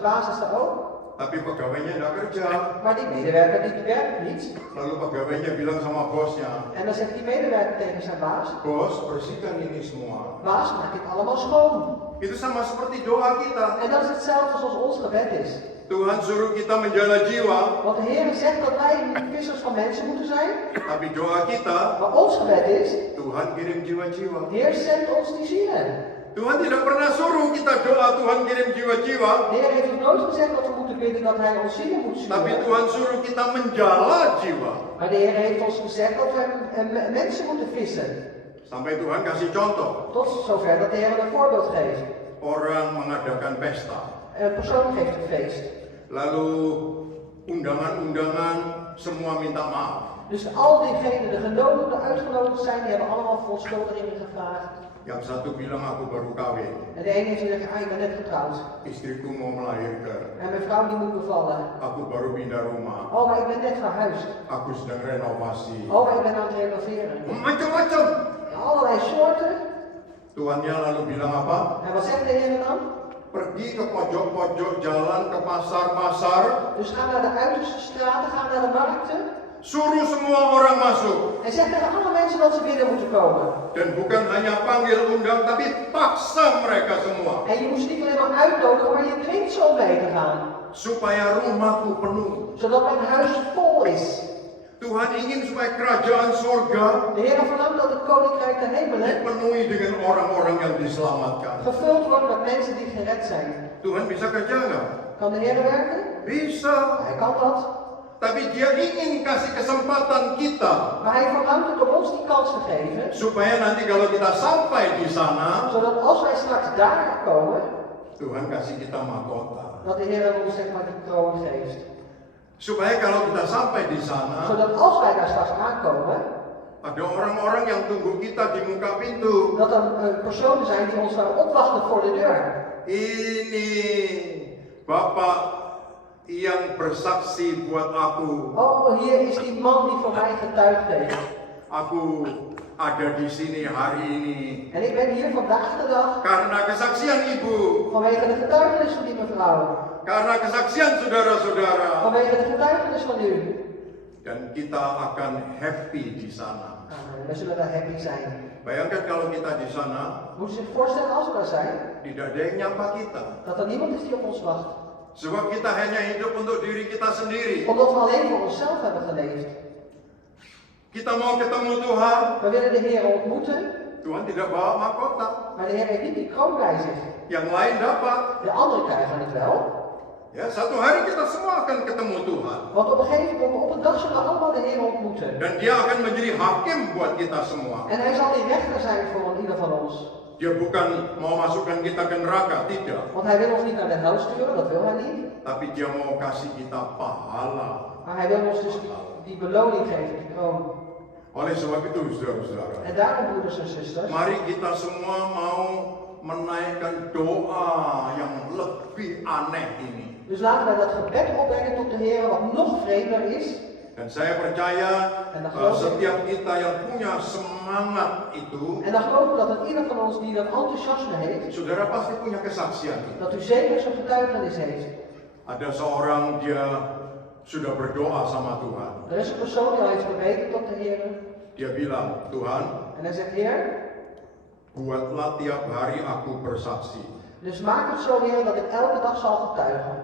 baas is daar ook. tapi pegawainya tidak kerja. Maar die medewerker die werkt niet. Lalu pegawainya bilang sama bosnya, En dan zegt die medewerker tegen zijn baas, bos bersihkan ini semua. baas, maak dit allemaal schoon. Itu sama seperti doa kita. En dat is hetzelfde zoals ons gebed is. Tuhan suruh kita menjala jiwa, Want de Heer zegt dat wij vissers van mensen moeten zijn. tapi doa kita, Maar ons gebed is, Tuhan kirim jiwa-jiwa. Heer zendt ons die zielen. Tuhan tidak pernah suruh kita doa Tuhan kirim jiwa-jiwa, De Heer heeft ons nooit gezegd dat we moeten bidden dat Hij ons zielen moet tapi sturen. Tuhan suruh kita menjala jiwa. Maar de Heer heeft ons gezegd dat wij mensen moeten vissen. Sampai Tuhan kasih contoh, Tot zover dat de Heer een voorbeeld geeft. orang mengadakan pesta. Een persoon geeft een feest. Lalu undangan-undangan semua minta maaf. Dus al diegenen, de genodigden, uitgenodigd zijn, die hebben allemaal verontschuldigingen gevraagd. Yang satu bilang aku baru kawin, En de een heeft gezegd, ik ben net getrouwd. istriku mau melahirkan, En mijn vrouw die moet bevallen. aku baru pindah rumah, Oh, maar ik ben net verhuisd. aku sedang renovasi. Oh, maar ik ben aan het renoveren. Macam-macam. Allerlei soorten. Tuannya lalu bilang apa? En wat zegt de Heer dan? Pergi ke pojok-pojok jalan, ke pasar-pasar, Dus ga naar de uiterste straten, ga naar de markten. suruh semua orang masuk. En zeg tegen alle mensen dat ze binnen moeten komen. Dan bukan hanya panggil undang, tapi paksa mereka semua. En je moet ze niet alleen maar uitnodigen, maar je dwingt ze om mee te gaan. Supaya rumahku penuh. Zodat mijn huis vol is. Tuhan ingin supaya kerajaan surga De Heer verlangt dat het koninkrijk der hemelen dipenuhi dengan orang-orang yang diselamatkan. gevuld wordt met mensen die gered zijn. Tuhan bisa kerja nggak? Kan de Heer werken? Bisa. Hij kan dat. Tapi dia ingin kasih kesempatan kita Maar hij verlangt het om ons die kans te geven. supaya nanti kalau kita sampai di sana, Zodat als wij straks daar komen, Tuhan kasih kita mahkota. dat de Heer ons zeg maar die kroon geeft. Supaya kalau kita sampai di sana, Zodat als wij daar straks aankomen, ada orang-orang yang tunggu kita di muka pintu. dat er personen zijn die ons daar opwachten voor de deur. Ini Bapak yang bersaksi buat aku. Oh, hier is die man die voor mij getuigd heeft. Aku ada di sini hari ini En ik ben hier vandaag de dag karena kesaksian ibu, vanwege de getuigenis van die mevrouw. karena kesaksian saudara-saudara. Vanwege de getuigenis van u. Dan kita akan happy di sana. Amen. We zullen daar happy zijn. Bayangkan kalau kita di sana, Moet je zich voorstellen als we daar zijn, tidak ada yang nyapa kita. dat er niemand is die op ons wacht. Sebab kita hanya hidup untuk diri kita sendiri. Omdat we alleen voor onszelf hebben geleefd. Kita mau ketemu Tuhan, We willen de Heer ontmoeten, Tuhan tidak bawa mahkota. maar de Heer heeft niet die kroon bij zich. Yang lain dapat. De anderen krijgen het wel. Ya, satu hari kita semua akan ketemu Tuhan. Want op een gegeven moment, op een dag zullen we allemaal de Heer ontmoeten. Dan dia akan menjadi hakim buat kita semua. En Hij zal die rechter zijn voor ieder van ons. Dia bukan mau masukkan kita ke neraka, tidak. Want hij wil ons niet naar de hel sturen, dat wil hij niet. Tapi dia mau kasih kita pahala. Maar hij wil ons dus die beloning geven, die kroon. Oleh sebab itu, saudara-saudara, En daarom, broeders en zusters, mari kita semua mau menaikkan doa yang lebih aneh ini. dus laten wij dat gebed opbrengen tot de Heer wat nog vreemder is. Dan saya percaya setiap kita yang punya semangat itu, En dan geloof ik dat het ieder van ons die dat enthousiasme heeft, saudara pasti punya kesaksian. dat u zeker zo'n getuigenis heeft. Ada seorang dia sudah berdoa sama Tuhan. Er is een persoon die al heeft gebeden tot de Heer. Dia bilang, Tuhan, En hij zegt, Heer, buatlah tiap hari aku bersaksi. dus maak het zo, Heer, dat ik elke dag zal getuigen.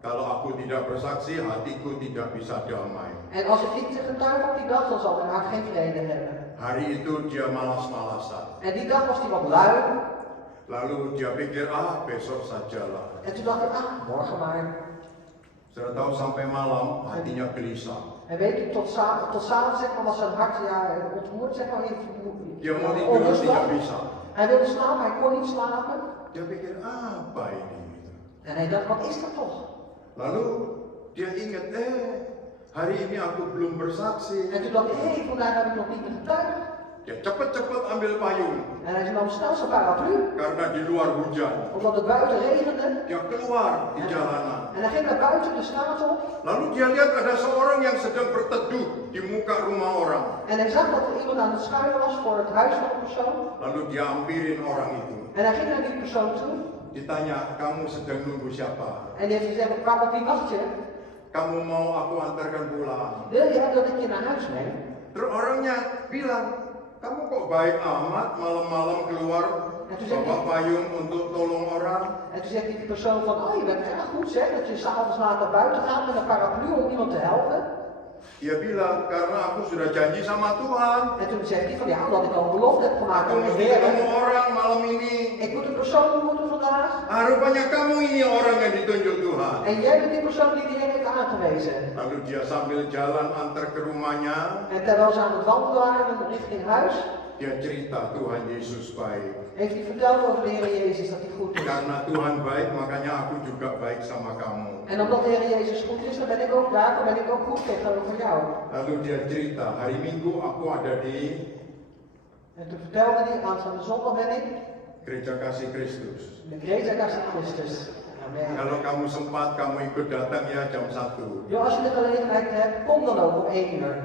Kalau aku tidak bersaksi, hatiku tidak bisa damai. En als ik niet getuig op die dag, dan zal mijn hart geen vrede hebben. Hari itu dia malas-malasan. En die dag was hij wat lui. Lalu dia pikir, besok sajalah. En toen dacht ik, morgen maar. Sudah tahu sampai malam, hatinya gelisah. En weet u, tot s'avonds, zeg maar, was zijn hart ontroerd, zeg maar, Dia mau tidur tidak bisa. Hij wilde slapen, hij kon niet slapen. Dia pikir, apa ini? En hij dacht, wat is dat toch? Lalu dia ingat, hari ini aku belum bersaksi. En toen dacht ik, vandaag heb ik nog niet getuigd. Dia cepat-cepat ambil payung. En hij nam snel zijn paraplu, Karena di luar hujan. omdat het buiten regende. Dia keluar di jalanan. En hij ging naar buiten de straat op. Lalu dia lihat ada seorang yang sedang berteduh di muka rumah orang. En hij zag dat er iemand aan het schuilen was voor het huis van een persoon. Lalu dia ampirin orang itu. En hij ging naar die persoon toe. Ditanya, kamu sedang nunggu siapa? En die heeft gezegd, op wie wacht je? Kamu mau aku antarkan pulang? Wil je dat ik je naar huis breng? Terus orangnya bilang, kamu kok baik amat malam-malam keluar bawa payung untuk tolong orang? En toen zegt die persoon van, je bent erg goed zeg, dat je s'avonds laat naar buiten gaat met een paraplu om iemand te helpen. Dia bilang, karena aku sudah janji sama Tuhan. En toen zegt hij van, omdat ik al een belofte heb gemaakt Aku aan de mesti Heer. ketemu orang malam ini. Ik moet een persoon ontmoeten vandaag. Rupanya kamu ini orang yang ditunjuk Tuhan. En jij bent die persoon die de Heer heeft aangewezen. Lalu dia sambil jalan antar ke rumahnya. En terwijl ze aan het wandelen waren richting huis, Dia cerita Tuhan Yesus baik. heeft hij verteld over de Heer Jezus dat hij goed is. Karena Tuhan baik, makanya aku juga baik sama kamu. En omdat de Heer Jezus goed is, dan ben ik ook daarvoor ben ik ook goed tegenover jou. Lalu dia cerita, hari Minggu aku ada di En toen vertelde hij, aanstaande zondag ben ik Gereja Kasih Kristus. de Gereja Kasih Christus. Amen. Kalau kamu sempat, kamu ikut datang ya jam 1. Ja, als je de gelegenheid hebt, kom dan ook om 1 uur.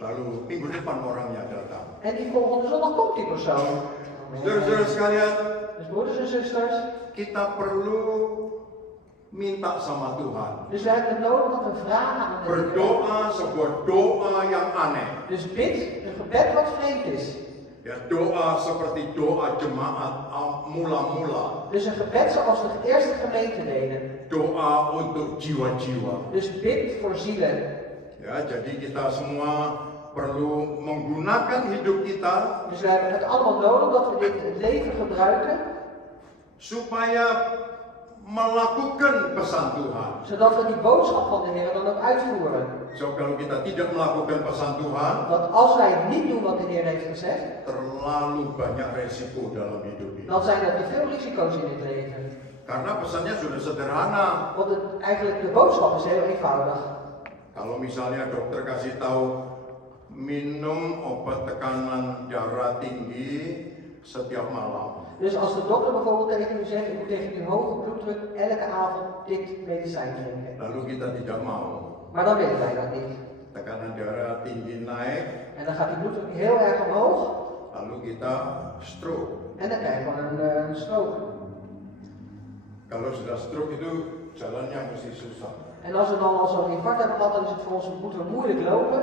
Lalu minggu depan orangnya datang. En die volgende zondag komt die persoon. Saudara-saudara sekalian, Dus broeders en zusters, kita perlu minta sama Tuhan. dus wij hebben het nodig dat we vragen aan de Heer. Berdoa sebuah doa yang aneh. Dus bid een gebed wat vreemd is. Ya, doa seperti doa jemaat mula-mula. Dus een gebed zoals de eerste gemeente deden. Doa untuk jiwa-jiwa. Dus bid voor zielen. Ya, jadi kita semua perlu menggunakan hidup kita Dus wij hebben het allemaal nodig dat we dit het leven gebruiken. supaya melakukan pesan Tuhan. Zodat we die boodschap van de Heer dan ook uitvoeren. So, kalau kita tidak melakukan pesan Tuhan, Want als wij niet doen wat de Heer heeft gezegd, terlalu banyak resiko dalam hidup ini. dan zijn er te veel risico's in het leven. Karena pesannya sudah sederhana. Want eigenlijk de boodschap is heel eenvoudig. Kalau misalnya dokter kasih tahu minum obat tekanan darah tinggi setiap malam. Dus als de dokter bijvoorbeeld tegen u zegt, u moet tegen uw hoge bloeddruk elke avond dit medicijn drinken. Lalu kita tidak mau. Maar dan willen wij dat niet. Tekanan darah tinggi naik, En dan gaat die bloeddruk heel erg omhoog. lalu kita stroke. En dan krijgen we een stroke. Kalau sudah stroke itu jalannya mesti susah. En als we dan al zo'n infarct hebben gehad, dan is het voor ons moeten we moeilijk lopen.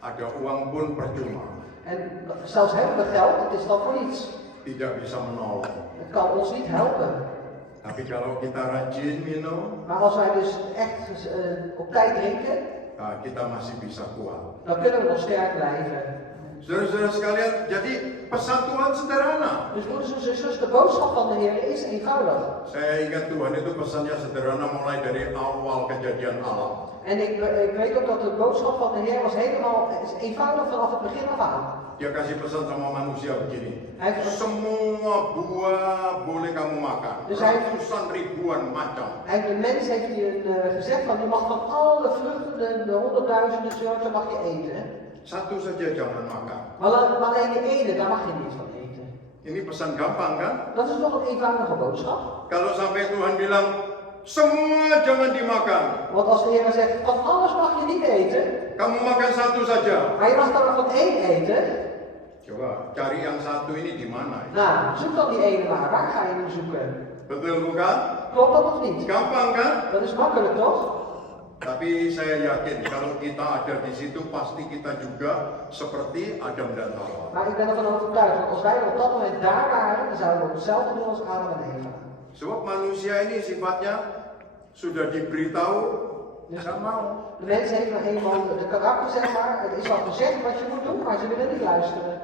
Ada uang pun percuma. En zelfs hebben we geld, het is dan voor niets. Tidak bisa menolong. Het kan ons niet helpen. Tapi kalau kita rajin minum, Maar als wij dus echt op tijd drinken, kita masih bisa kuat. dan kunnen we nog sterk blijven. Saudara-saudara sekalian, jadi pesan Tuhan sederhana. Dus broeders en zusters, de boodschap van de Heer is eenvoudig. Saya ingat Tuhan itu pesannya sederhana mulai dari awal kejadian alam. En ik weet ook dat de boodschap van de Heer was helemaal eenvoudig vanaf het begin af aan. Dia kasih pesan sama manusia begini. Hij heeft, Semua buah boleh kamu makan. Dus hij- Ratusan ribuan macam. de mens heeft hier gezegd van je mag van alle vruchten, de 100.000 soorten mag je eten. Satu saja jangan makan. Maar alleen die ene, daar mag je niet van eten. Ini pesan gampang kan? Dat is toch een eenvoudige boodschap. Kalau sampai Tuhan bilang semua jangan dimakan. Want als de Heer zegt van alles mag je niet eten, Kamu makan satu saja. maar je mag dan maar van één eten. Coba cari yang satu ini di mana? Nou, zoek dan die ene maar. Waar ga je nu zoeken? Betul bukan? Klopt dat of niet? Gampang kan? Dat is makkelijk toch? Tapi saya yakin kalau kita ada di situ pasti kita juga seperti Adam dan Hawa. Maar ik ben ervan overtuigd, want als wij op dat moment daar waren, dan zouden we hetzelfde doen als Adam en Eva. Sebab manusia ini sifatnya sudah diberitahu, nggak mau. De mens heeft nou eenmaal de karakter, zeg maar. Het is al gezegd wat je moet doen, maar ze willen niet luisteren.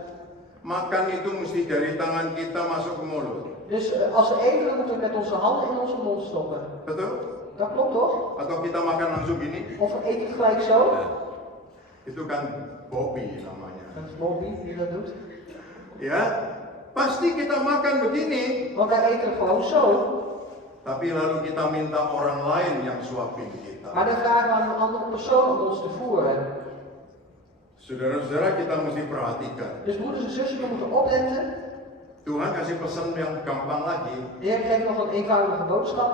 Makan itu mesti dari tangan kita masuk ke mulut. Dus als we eten, dan moeten we met onze handen in onze mond stoppen. Betul? Dat klopt toch? Atau kita makan langsung gini? Of we eten gelijk zo? Itu kan Bobby namanya. Dat is Bobby die dat doet. Ya, pasti kita makan begini. Want wij eten gewoon zo. Tapi lalu kita minta orang lain yang suapin kita. Maar dan vragen we aan een andere persoon om ons te voeren. Saudara-saudara, kita mesti perhatikan. Dus broeders en zussen, we moeten opletten. Tuhan kasih pesan yang gampang lagi. De Heer geeft nog een eenvoudige boodschap.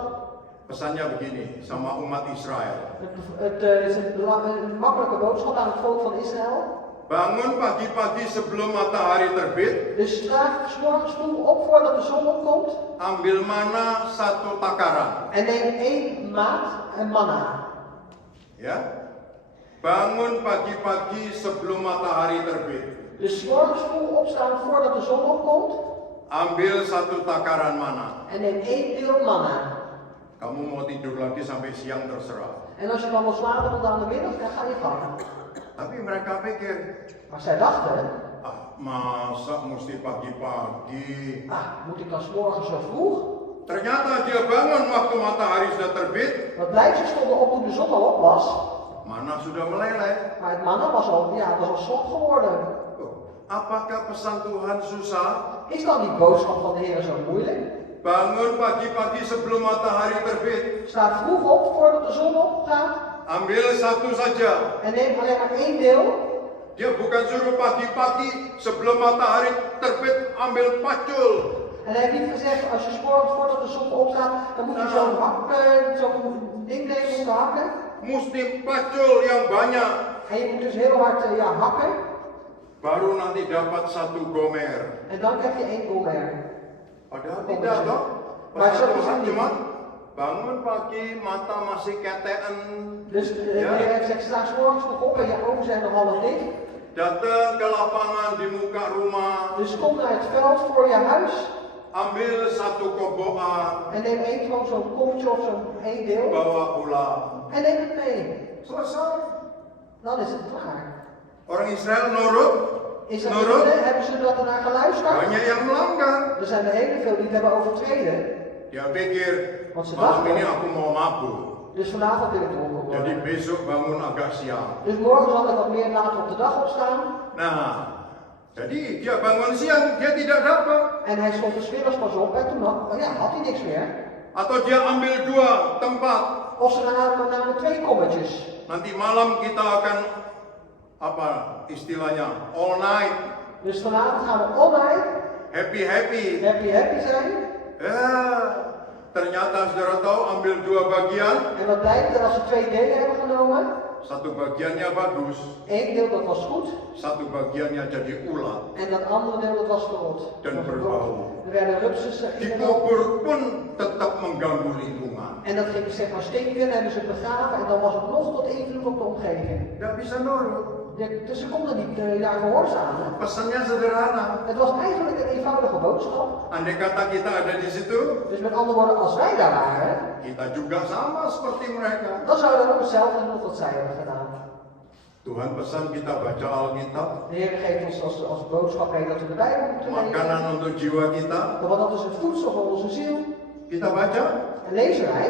Pesannya begini sama umat Israel. Het is een makkelijke boodschap aan het volk van Israël. Bangun pagi-pagi sebelum matahari terbit, Dus sta 's morgens vroeg op voordat de zon opkomt ambil mana satu takaran. en neem 1 maat en manna. Ya. Bangun pagi-pagi sebelum matahari terbit. Dus 's morgens vroeg opstaan voordat de zon opkomt Ambil satu takaran mana. en neem 1 deel manna. Kamu mau tidur lagi sampai siang terserah. En als je dan wil slapen tot aan de middag, dan ga je vangen. Tapi mereka pikir, Maar zij dachten, masa mesti pagi-pagi. moet ik dan 's morgens zo vroeg? Ternyata dia bangun waktu matahari sudah terbit, Wat blijkt, ze stonden op toen de zon al op was. mana sudah meleleh. Maar het manna was al slot geworden. Apakah pesan Tuhan susah? Is dan die boodschap van de Heer zo moeilijk? Bangun pagi-pagi sebelum matahari terbit. Sta vroeg op voordat de zon opgaat Ambil satu saja. en neem alleen maar 1 deel. Dia bukan suruh pagi-pagi sebelum matahari terbit ambil pacul. En hij heeft niet gezegd, als je 's morgens voordat de zon opgaat, dan moet je zo'n ding nemen om te hakken. Mesti pacul yang banyak. En je moet dus heel hard hakken. Baru nanti dapat satu gomer. En dan krijg je 1 gomer. Padahal tidak toh. Maar zo Pesan is het Tuhan niet. cuma bangun pagi mata masih keteen. Dus de Heer heeft gezegd, sta 's morgens nog op en je ogen zijn nog half dicht. Datang ke lapangan di muka rumah. Dus kom naar het veld voor je huis Ambil satu kobokan. en neem gewoon zo'n komtje of zo'n 1 deel. Bawa pulang. En neem het mee. Selesai. Dan is het klaar. Orang Israel nurut. Is dat Nurut. hebben ze dat ernaar geluisterd? Banyak yang melanggar. Er zijn er heel veel die het hebben overtreden. Dia pikir Want ze malam ini dachten, aku mau mabuk. dus vanavond wil ik dronken Jadi worden. besok bangun agak siang. Dus morgen zal ik wat meer later op de dag opstaan. Nah, jadi dia bangun siang, dia tidak dapat. En hij stond 's middags pas op en toen had hij niks meer. Atau dia ambil 2 tempat. Of ze namen 2 kommetjes. Nanti malam kita akan apa istilahnya all night Dus vanavond gaan we all night happy happy zijn. Ternyata saudara tahu ambil 2 bagian, En wat blijkt er als ze 2 delen hebben genomen? satu bagiannya bagus, 1 deel dat was goed satu bagiannya jadi ulat. en dat andere deel dat was verrot. Dan berbau. Er werden rupsen in. Dikubur pun tetap mengganggu lingkungan. En dat ging zeg maar stinken, hebben ze begraven en dan was het nog tot invloed op de omgeving. Tidak bisa nurut. Dus ze konden niet daar gehoorzamen. Pesannya sederhana. Het was eigenlijk een eenvoudige boodschap. Andai kata kita ada di situ, Dus met andere woorden, als wij daar waren, kita juga sama seperti mereka. dan zouden we ook hetzelfde doen wat zij hebben gedaan. Tuhan pesan kita baca Alkitab, De Heer geeft ons als boodschap mee dat we de Bijbel moeten lezen. makanan untuk jiwa kita. Want dat is het voedsel voor onze ziel. Kita baca, En lezen wij.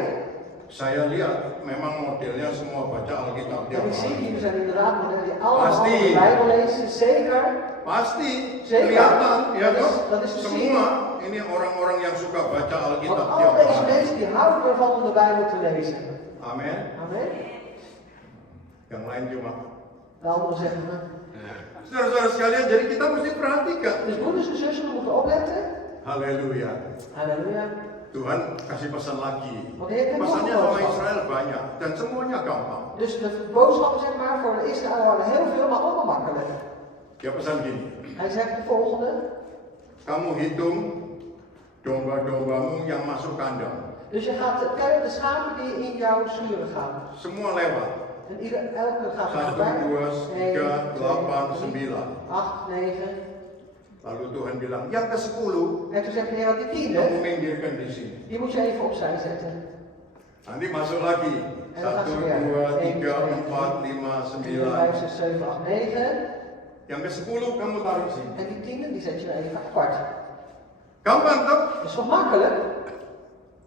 saya lihat memang modelnya semua baca Alkitab En tiap ik zie, hari. hier zijn inderdaad modellen die allemaal Pasti. de Bijbel lezen. Zeker. Pasti Zeker. kelihatan, ya Dat is- toh? dat is te Semua ini orang-orang yang suka baca Want Alkitab al tiap deze hari. mensen die houden ervan om de Bijbel te lezen. Amin. Amen. Yang lain cuma. De anderen zeggen, Saudara-saudara sekalian, jadi kita mesti perhatikan. dus broeders en zussen, we moeten opletten. Haleluya. Halleluja. Tuhan kasih pesan lagi. Want de Heer heeft nog Pesannya een sama boodschap. Israel banyak dan semuanya gampang. Dus de boodschappen zeg maar voor Israël waren heel veel, maar allemaal makkelijk. Dia pesan gini, Hij zegt de volgende. kamu hitung domba-dombamu yang masuk kandang. Dus je gaat tellen de schapen die in jouw schuren gaan. Semua lewat. En elke gaat er 1, voorbij. 2, 3, 8, 9. 8, 9. Lalu Tuhan bilang, yang ke-10 En toen zegt de Heer, die tiende, kamu minggirkan di sini. die moet je even opzij zetten. Nanti masuk lagi. En dan gaan 1, ze weer. 2, 3, 1, 2, 4, 5, 4, 9. 5, 6, 7, 8, 9. Yang ke-10 kamu taruh sini. En die tiende, die zet je even apart. Gampang toh? Dat is toch makkelijk?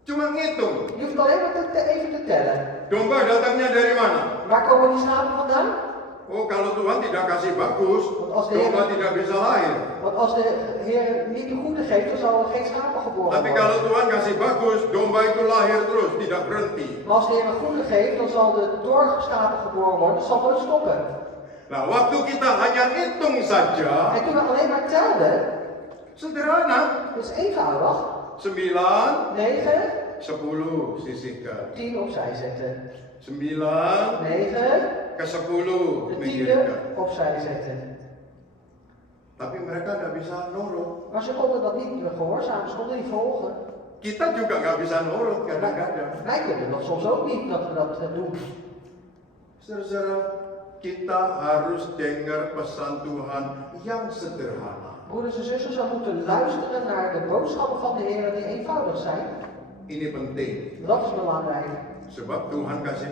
Cuma ngitung. Je hoeft alleen maar even te tellen. Domba datangnya dari mana? Waar komen die schapen vandaan? Oh, kalau Tuhan tidak kasih bagus, Want als de Heer, domba tidak bisa lahir. want als de Heer niet de goede geeft, dan zal er geen schapen geboren Tapi worden. kalau Tuhan kasih bagus, domba itu lahir terus, tidak berhenti. Maar als de Heer een goede geeft, dan zal de doorgeschapen geboren worden, dat zal nooit stoppen. Nah, waktu kita hanya hitung saja, En toen we alleen maar telden, sederhana. dat is eenvoudig. 9, 9, 10 sisihkan. 10 opzij zetten. 9 9, ke-10 de minggirkan. 10e opzij zetten. Tapi mereka nggak bisa nurut. Maar ze konden dat niet gehoorzamen, ze konden niet volgen. Kita juga nggak bisa nurut kadang-kadang. Wij kunnen dat soms ook niet, dat we dat doen. Saudara, kita harus dengar pesan Tuhan yang sederhana. Broeders en zusters, we moeten luisteren naar de boodschappen van de Heer die eenvoudig zijn. Ini penting. Dat is belangrijk. Sebab Tuhan kasih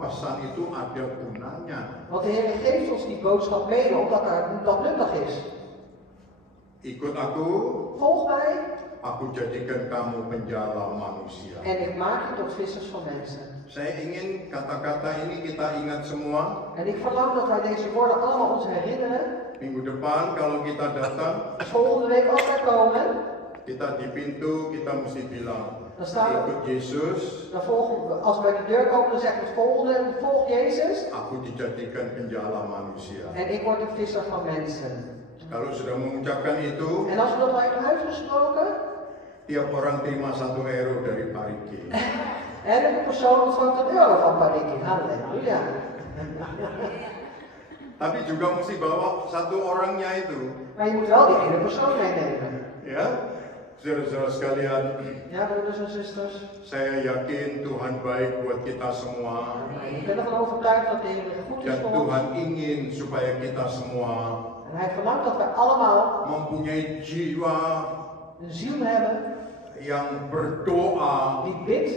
pesan itu ada gunanya. Want de Heer geeft ons die boodschap mede omdat dat nuttig is. Ikut aku, Volg mij aku jadikan kamu penjala manusia. en ik maak je tot vissers van mensen. Saya ingin kata-kata ini kita ingat semua. En ik verlang dat wij deze woorden allemaal ons herinneren. Minggu depan kalau kita datang, Dus volgende week als wij komen, kita di pintu kita mesti bilang, dan staan we, ikut Yesus, dan volgen we, als we bij de deur komen, dan zeggen we het volgende, volg Jezus. aku dijadikan penjala manusia. En ik word een visser van mensen. Kalau sudah mengucapkan itu, En als we dat al hebben uitgesproken, tiap orang terima 1 euro dari Pak Riki. en een persoon ontvangt €1 van Pariki. Halleluja. Tapi juga mesti bawa 1 orangnya itu. Maar je moet wel die ene persoon meenemen. Ya, saudara-saudara sekalian, Ja, broeders en zusters. saya yakin Tuhan baik buat kita semua. Ik ben ervan overtuigd dat de Heer goed is Dan voor ons. Tuhan ingin supaya kita semua En Hij verlangt dat wij allemaal mempunyai jiwa een ziel hebben yang berdoa die bidt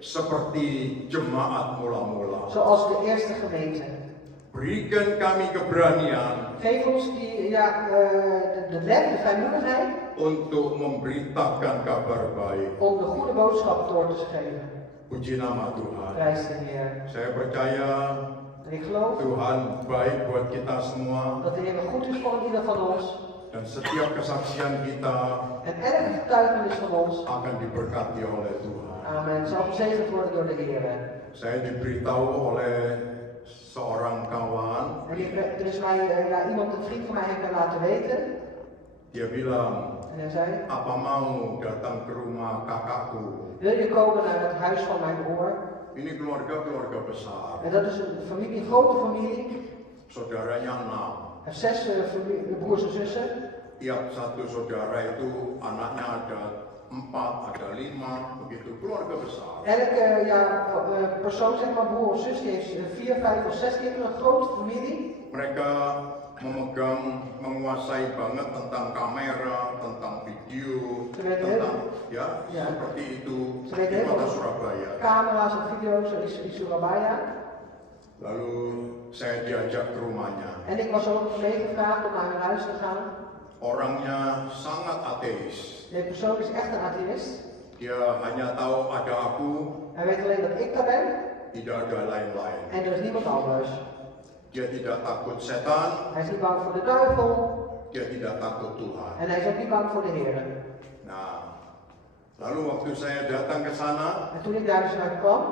seperti jemaat mula-mula. zoals de eerste gemeente. Berikan kami keberanian Geef ons die, de lef, de vrijmoedigheid untuk memberitakan kabar baik. om de goede boodschap door te geven. Puji nama Tuhan. Prijs de Heer. Saya percaya En ik geloof Tuhan baik buat kita semua dat de Heer goed is voor ieder van ons. dan setiap kesaksian kita En elke getuigenis van ons, akan diberkati oleh Tuhan. amen, zal gezegend worden door de Heer. Saya diberitahu oleh seorang kawan, En er is mij, iemand, een vriend van mij, heeft mij laten weten. dia bilang, En hij zei, apa mau datang ke rumah kakakku? wil je komen naar het huis van mijn broer? Ini keluarga besar, En dat is een familie, een grote familie. saudaranya 6. Hij heeft 6 broers en zussen. Tiap satu saudara itu anaknya ada 4, ada 5, begitu keluarga besar. Elke persoon, zeg maar broer of zus, die heeft 4, 5 of 6 kinderen, een grote familie. Mereka menguasai banget tentang kamera, tentang video, tentang ya, seperti itu di kota Surabaya. Camera's en video's in Surabaya. Lalu saya diajak ke rumahnya. En ik was ook meegevraagd om naar hun huis te gaan. Orangnya sangat ateis. De persoon is echt een atheïst. Dia hanya tahu ada aku, Hij weet alleen dat ik daar ben tidak ada lain-lain. en er is niemand anders. Dia tidak takut setan, Hij is niet bang voor de duivel dia tidak takut Tuhan. en hij is ook niet bang voor de Heer. Nah, lalu waktu saya datang ke sana, En toen ik daar dus naar kwam,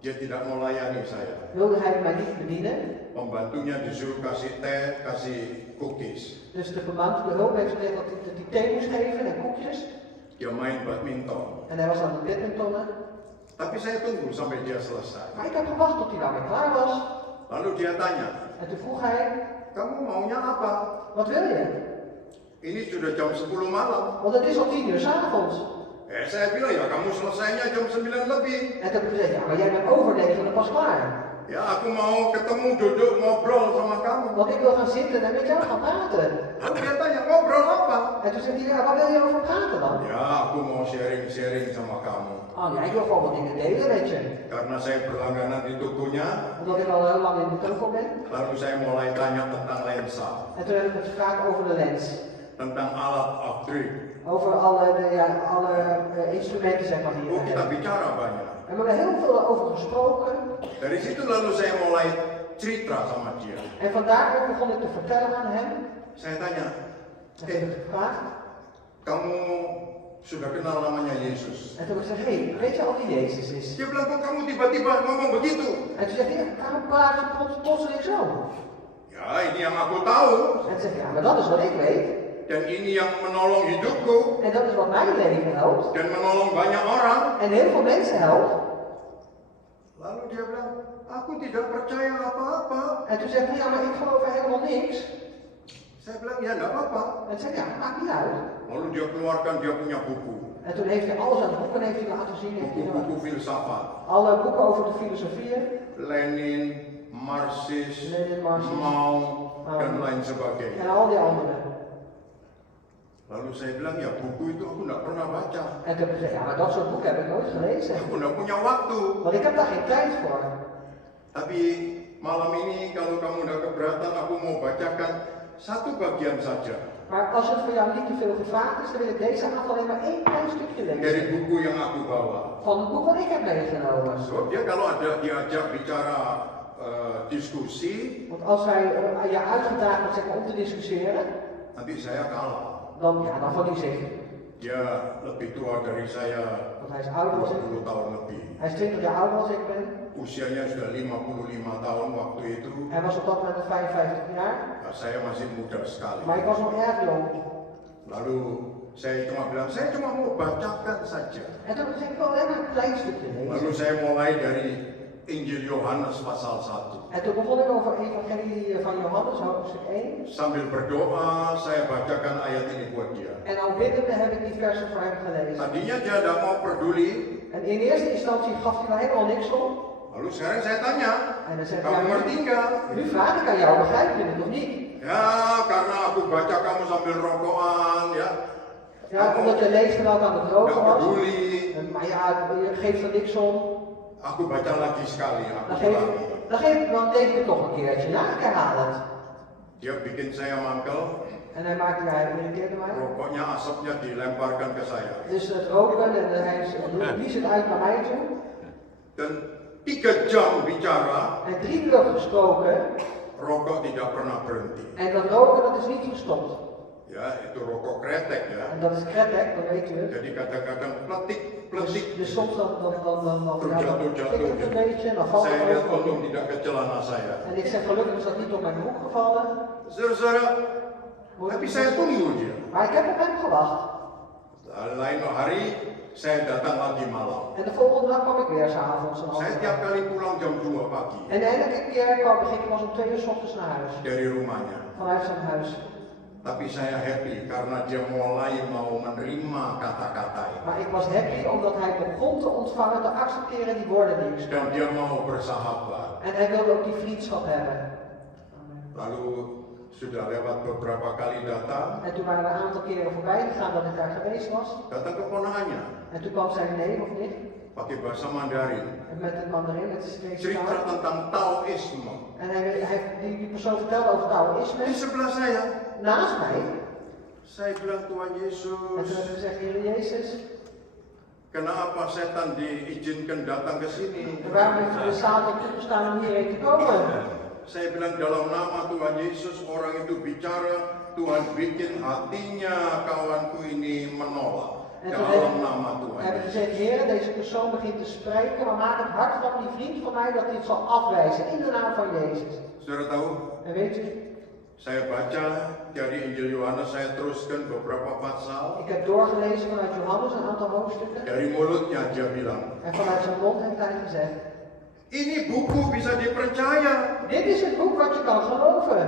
dia tidak melayani saya. wilde hij mij niet bedienen. Pembantunya disuruh kasih teh, kasih cookies. Dus de hulp heeft gezegd dat hij thee moest geven en koekjes. Dia main badminton. En hij was aan het badmintonnen. Tapi saya tunggu sampai dia selesai. Maar ik heb gewacht tot hij daarmee klaar was. Lalu dia tanya, En toen vroeg hij, kamu maunya apa? wat wil je? Ini sudah jam 10 malam. Want het is al 10 uur 's avonds. Saya bilang, ya kamu selesainya jam 9 lebih. En toen heb ik gezegd, ja, maar jij bent over 9 uur pas klaar. Ya, aku mau ketemu, duduk, ngobrol sama kamu. Want ik wil gaan zitten en met jou gaan praten. Lalu dia tanya, ngobrol apa? En toen zegt hij, ja, waar wil je over praten dan? Ya, aku mau sharing-sharing sama kamu. Oh ja, ik wil gewoon wat dingen delen met je. Karena saya berlangganan di tokonya, Omdat ik al heel lang in de toko ben. lalu saya mulai tanya tentang lensa, En toen heb ik het gevraagd over de lens. tentang alat afdruk. Over alle instrumenten, zeg maar, die Oh, we kita hebben. bicara banyak. En we hebben heel veel over gesproken. Dari situ lalu saya mulai cerita sama dia. En vandaar ook begon ik te vertellen aan hem. Saya tanya, En toen heb ik gevraagd. kamu sudah kenal namanya Yesus? En toen heb ik gezegd, hé, weet je al wie Jezus is? Dia bilang, kok kamu tiba-tiba ngomong begitu? En toen zegt hij, ja, waarom praat je plotseling zo? Ya, ini yang aku tahu. En toen zegt hij, ja, maar dat is wat ik weet. Dan ini yang menolong hidupku. En dat is wat mijn leven helpt. Dan menolong banyak orang. En heel veel mensen helpt. Lalu dia bilang, aku tidak percaya apa-apa. En toen zegt hij, ja, maar ik geloof er helemaal niks. Saya bilang, ya enggak apa-apa. En toen zei hij, ja, dat maakt niet uit. Lalu dia keluarkan dia punya buku. En toen heeft hij alles aan de boeken heeft hij laten zien. Heeft hij Buku-buku filsafat. alle boeken over de filosofieën. Lenin, Marxis, Lenin, Marxis, Mao, dan Mao. lain sebagainya. En al die andere. Lalu saya bilang, ya buku itu aku enggak pernah baca. En toen heb ik gezegd, ja, maar dat soort boeken heb ik nooit gelezen. Aku enggak punya waktu. Want ik heb daar geen tijd voor. Tapi malam ini kalau kamu enggak keberatan, aku mau bacakan satu bagian saja Maar als het voor jou niet te veel gevraagd is, dan wil ik deze avond alleen maar één klein stukje dari lezen. buku yang aku bawa. Van het boek wat ik heb meegenomen. Sebab dia kalau ada diajak bicara diskusi, Want als wij je uitgedaagd wordt, zeg maar, om te discussiëren, nanti saya kalah. dan verlies ik. Dia lebih tua dari saya Want hij is ouder als ik. 20 tahun lebih. Hij is 20 jaar ouder als ik ben. Usianya sudah 55 tahun waktu itu. Hij was op dat moment 55 jaar. Nah, saya masih muda sekali. Maar ik was nog erg jong. Lalu saya cuma bilang, saya cuma mau bacakan saja. En toen zei ik wel alleen maar een klein stukje Lalu lezen. saya mulai dari Injil Yohanes pasal 1. En toen begon ik over evangelie van Johannes, hoofdstuk 1. Sambil berdoa, saya bacakan ayat ini buat dia. En al biddende heb ik die versen voor hem gelezen. Tadinya dia tidak mau peduli. En in eerste instantie gaf hij wel helemaal niks op. Lalu sekarang saya tanya, En dan zei kamu hij, ngerti nggak? nu vraag ik aan jou, begrijp je het nog niet? Ya, karena aku baca kamu sambil rokokan, ya. Ja, omdat je leest terwijl ik aan het Nggak roken was. peduli. Maar ja, je geeft er niks om. Aku baca lagi sekali, aku Dan ulangi. dan lees ik het nog een keertje. Ja, ik herhaal het. Dia bikin saya mangkel, En hij irriteerde mij. rokoknya, asapnya dilemparkan ke saya. Dus het roken en hij blies het uit naar mij toe. Dan 3 jam bicara, En 3 uur gesproken. rokok tidak pernah berhenti. En dat roken, dat is niet gestopt. Ya, itu rokok kretek ya. En dat is kretek, dat weet je. Jadi kadang-kadang pletik. Dus soms dan Jatuh. tik het een beetje en dan valt Saya het lihat over. untung tidak ke celana saya. En ik zeg, gelukkig is dat niet op mijn broek gevallen. Saudara, tapi saya tunggu dia. Maar ik heb op hem gewacht. Lain hari saya datang lagi malam. En de volgende dag kwam ik weer s'avonds. Saya tiap kali pulang jam 2 pagi En elke keer ging ik pas om 2 uur 's ochtends naar huis. dari rumahnya. Vanuit zijn huis. Tapi saya happy karena dia mulai mau menerima kata-kata ini. Maar ik was happy omdat hij begon te ontvangen, te accepteren die woorden die ik sprak. Dan dia mau bersahabat. En hij wilde ook die vriendschap hebben. Lalu Sudah lewat beberapa kali datang, En toen waren we een aantal keren voorbij gegaan dat ik daar geweest was. datang keponakannya En toen kwam zijn neef of nicht pakai bahasa Mandarin. met het mandarin, met de Chinese Cerita taal. tentang Taoisme. En die persoon vertelde over Taoïsme. Di sebelah saya, Naast mij. saya bilang Tuhan En Yesus, toen hebben we gezegd, Heer Jezus. kenapa setan diizinkan datang ke sini? En waarom heeft u de Satan toegestaan om hierheen te komen? Saya bilang dalam nama Tuhan Yesus orang itu bicara, Tuhan bikin hatinya kawanku ini menolak. En toen Dalam nama Tuhan hebben we Yesus. gezegd, Heer, deze persoon begint te spreken, maar maak het hart van die vriend van mij dat hij het zal afwijzen in de naam van Jezus. Saudara tahu, En weet u, saya baca dari Injil Yohanes, saya teruskan beberapa pasal. ik heb doorgelezen vanuit Johannes een aantal hoofdstukken. Dari mulutnya dia bilang, En vanuit zijn mond heeft hij gezegd, ini buku bisa dipercaya. dit is het boek wat je kan geloven.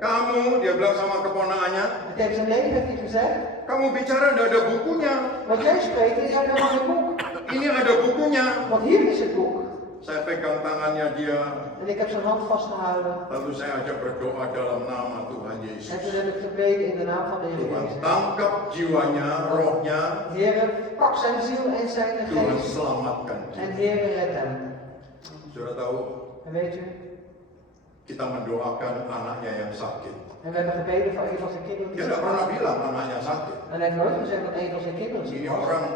Kamu, dia bilang sama keponakannya, En tegen zijn neef heeft hij gezegd, kamu bicara tidak ada bukunya. wat jij spreekt, is helemaal geen boek. Ini ada bukunya. Want hier is het boek. Saya pegang tangannya dia, En ik heb zijn hand vastgehouden. lalu saya ajak berdoa dalam nama Tuhan En Yesus. toen heb ik gebeden in de naam van de Heer Tuhan Jezus. tangkap jiwanya, rohnya, Heer, pak zijn ziel en zijn Tuhan geest. selamatkan dia. En Heer, red hem. Sudah tahu, En weet u, kita mendoakan anaknya yang sakit. en we hebben gebeden voor een van zijn kinderen Dia die tidak ziek pernah was. bilang anaknya sakit. En hij heeft nooit gezegd dat een van zijn kinderen ziek Ini was. orang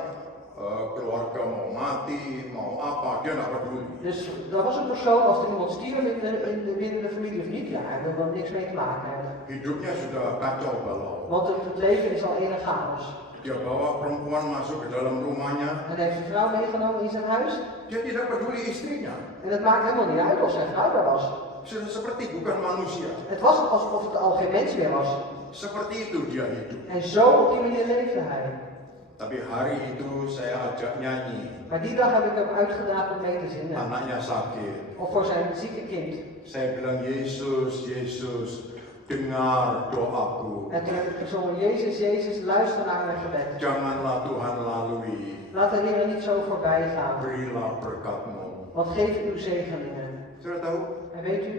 keluarga mau mati, mau apa, dia tidak peduli. Dus dat was een persoon, of er iemand stierf binnen de familie of niet, ja, hij wil er niks mee te maken hebben. Hidupnya sudah kacau balau. Want het leven is al een chaos. Dia bawa perempuan masuk ke dalam rumahnya. En hij heeft zijn vrouw meegenomen in zijn huis. Dia tidak peduli istrinya. En het maakt helemaal niet uit of zijn vrouw daar was. Sudah seperti bukan manusia. Het was alsof het al geen mens meer was. Seperti itu dia hidup. En zo op die manier leefde hij. Tapi hari itu saya ajak nyanyi. Maar die dag heb ik hem uitgedaagd om mee te zingen. Anaknya sakit. Of voor zijn zieke kind. Saya bilang, Yesus, Yesus, dengar doaku. En toen heb ik gezongen, Jezus, Jezus, luister naar mijn gebed. Janganlah Tuhan lalui. Laat de Heer niet zo voorbij gaan. Berilah berkat-Mu. Want geef uw zegeningen. Sudah tahu? En weet u,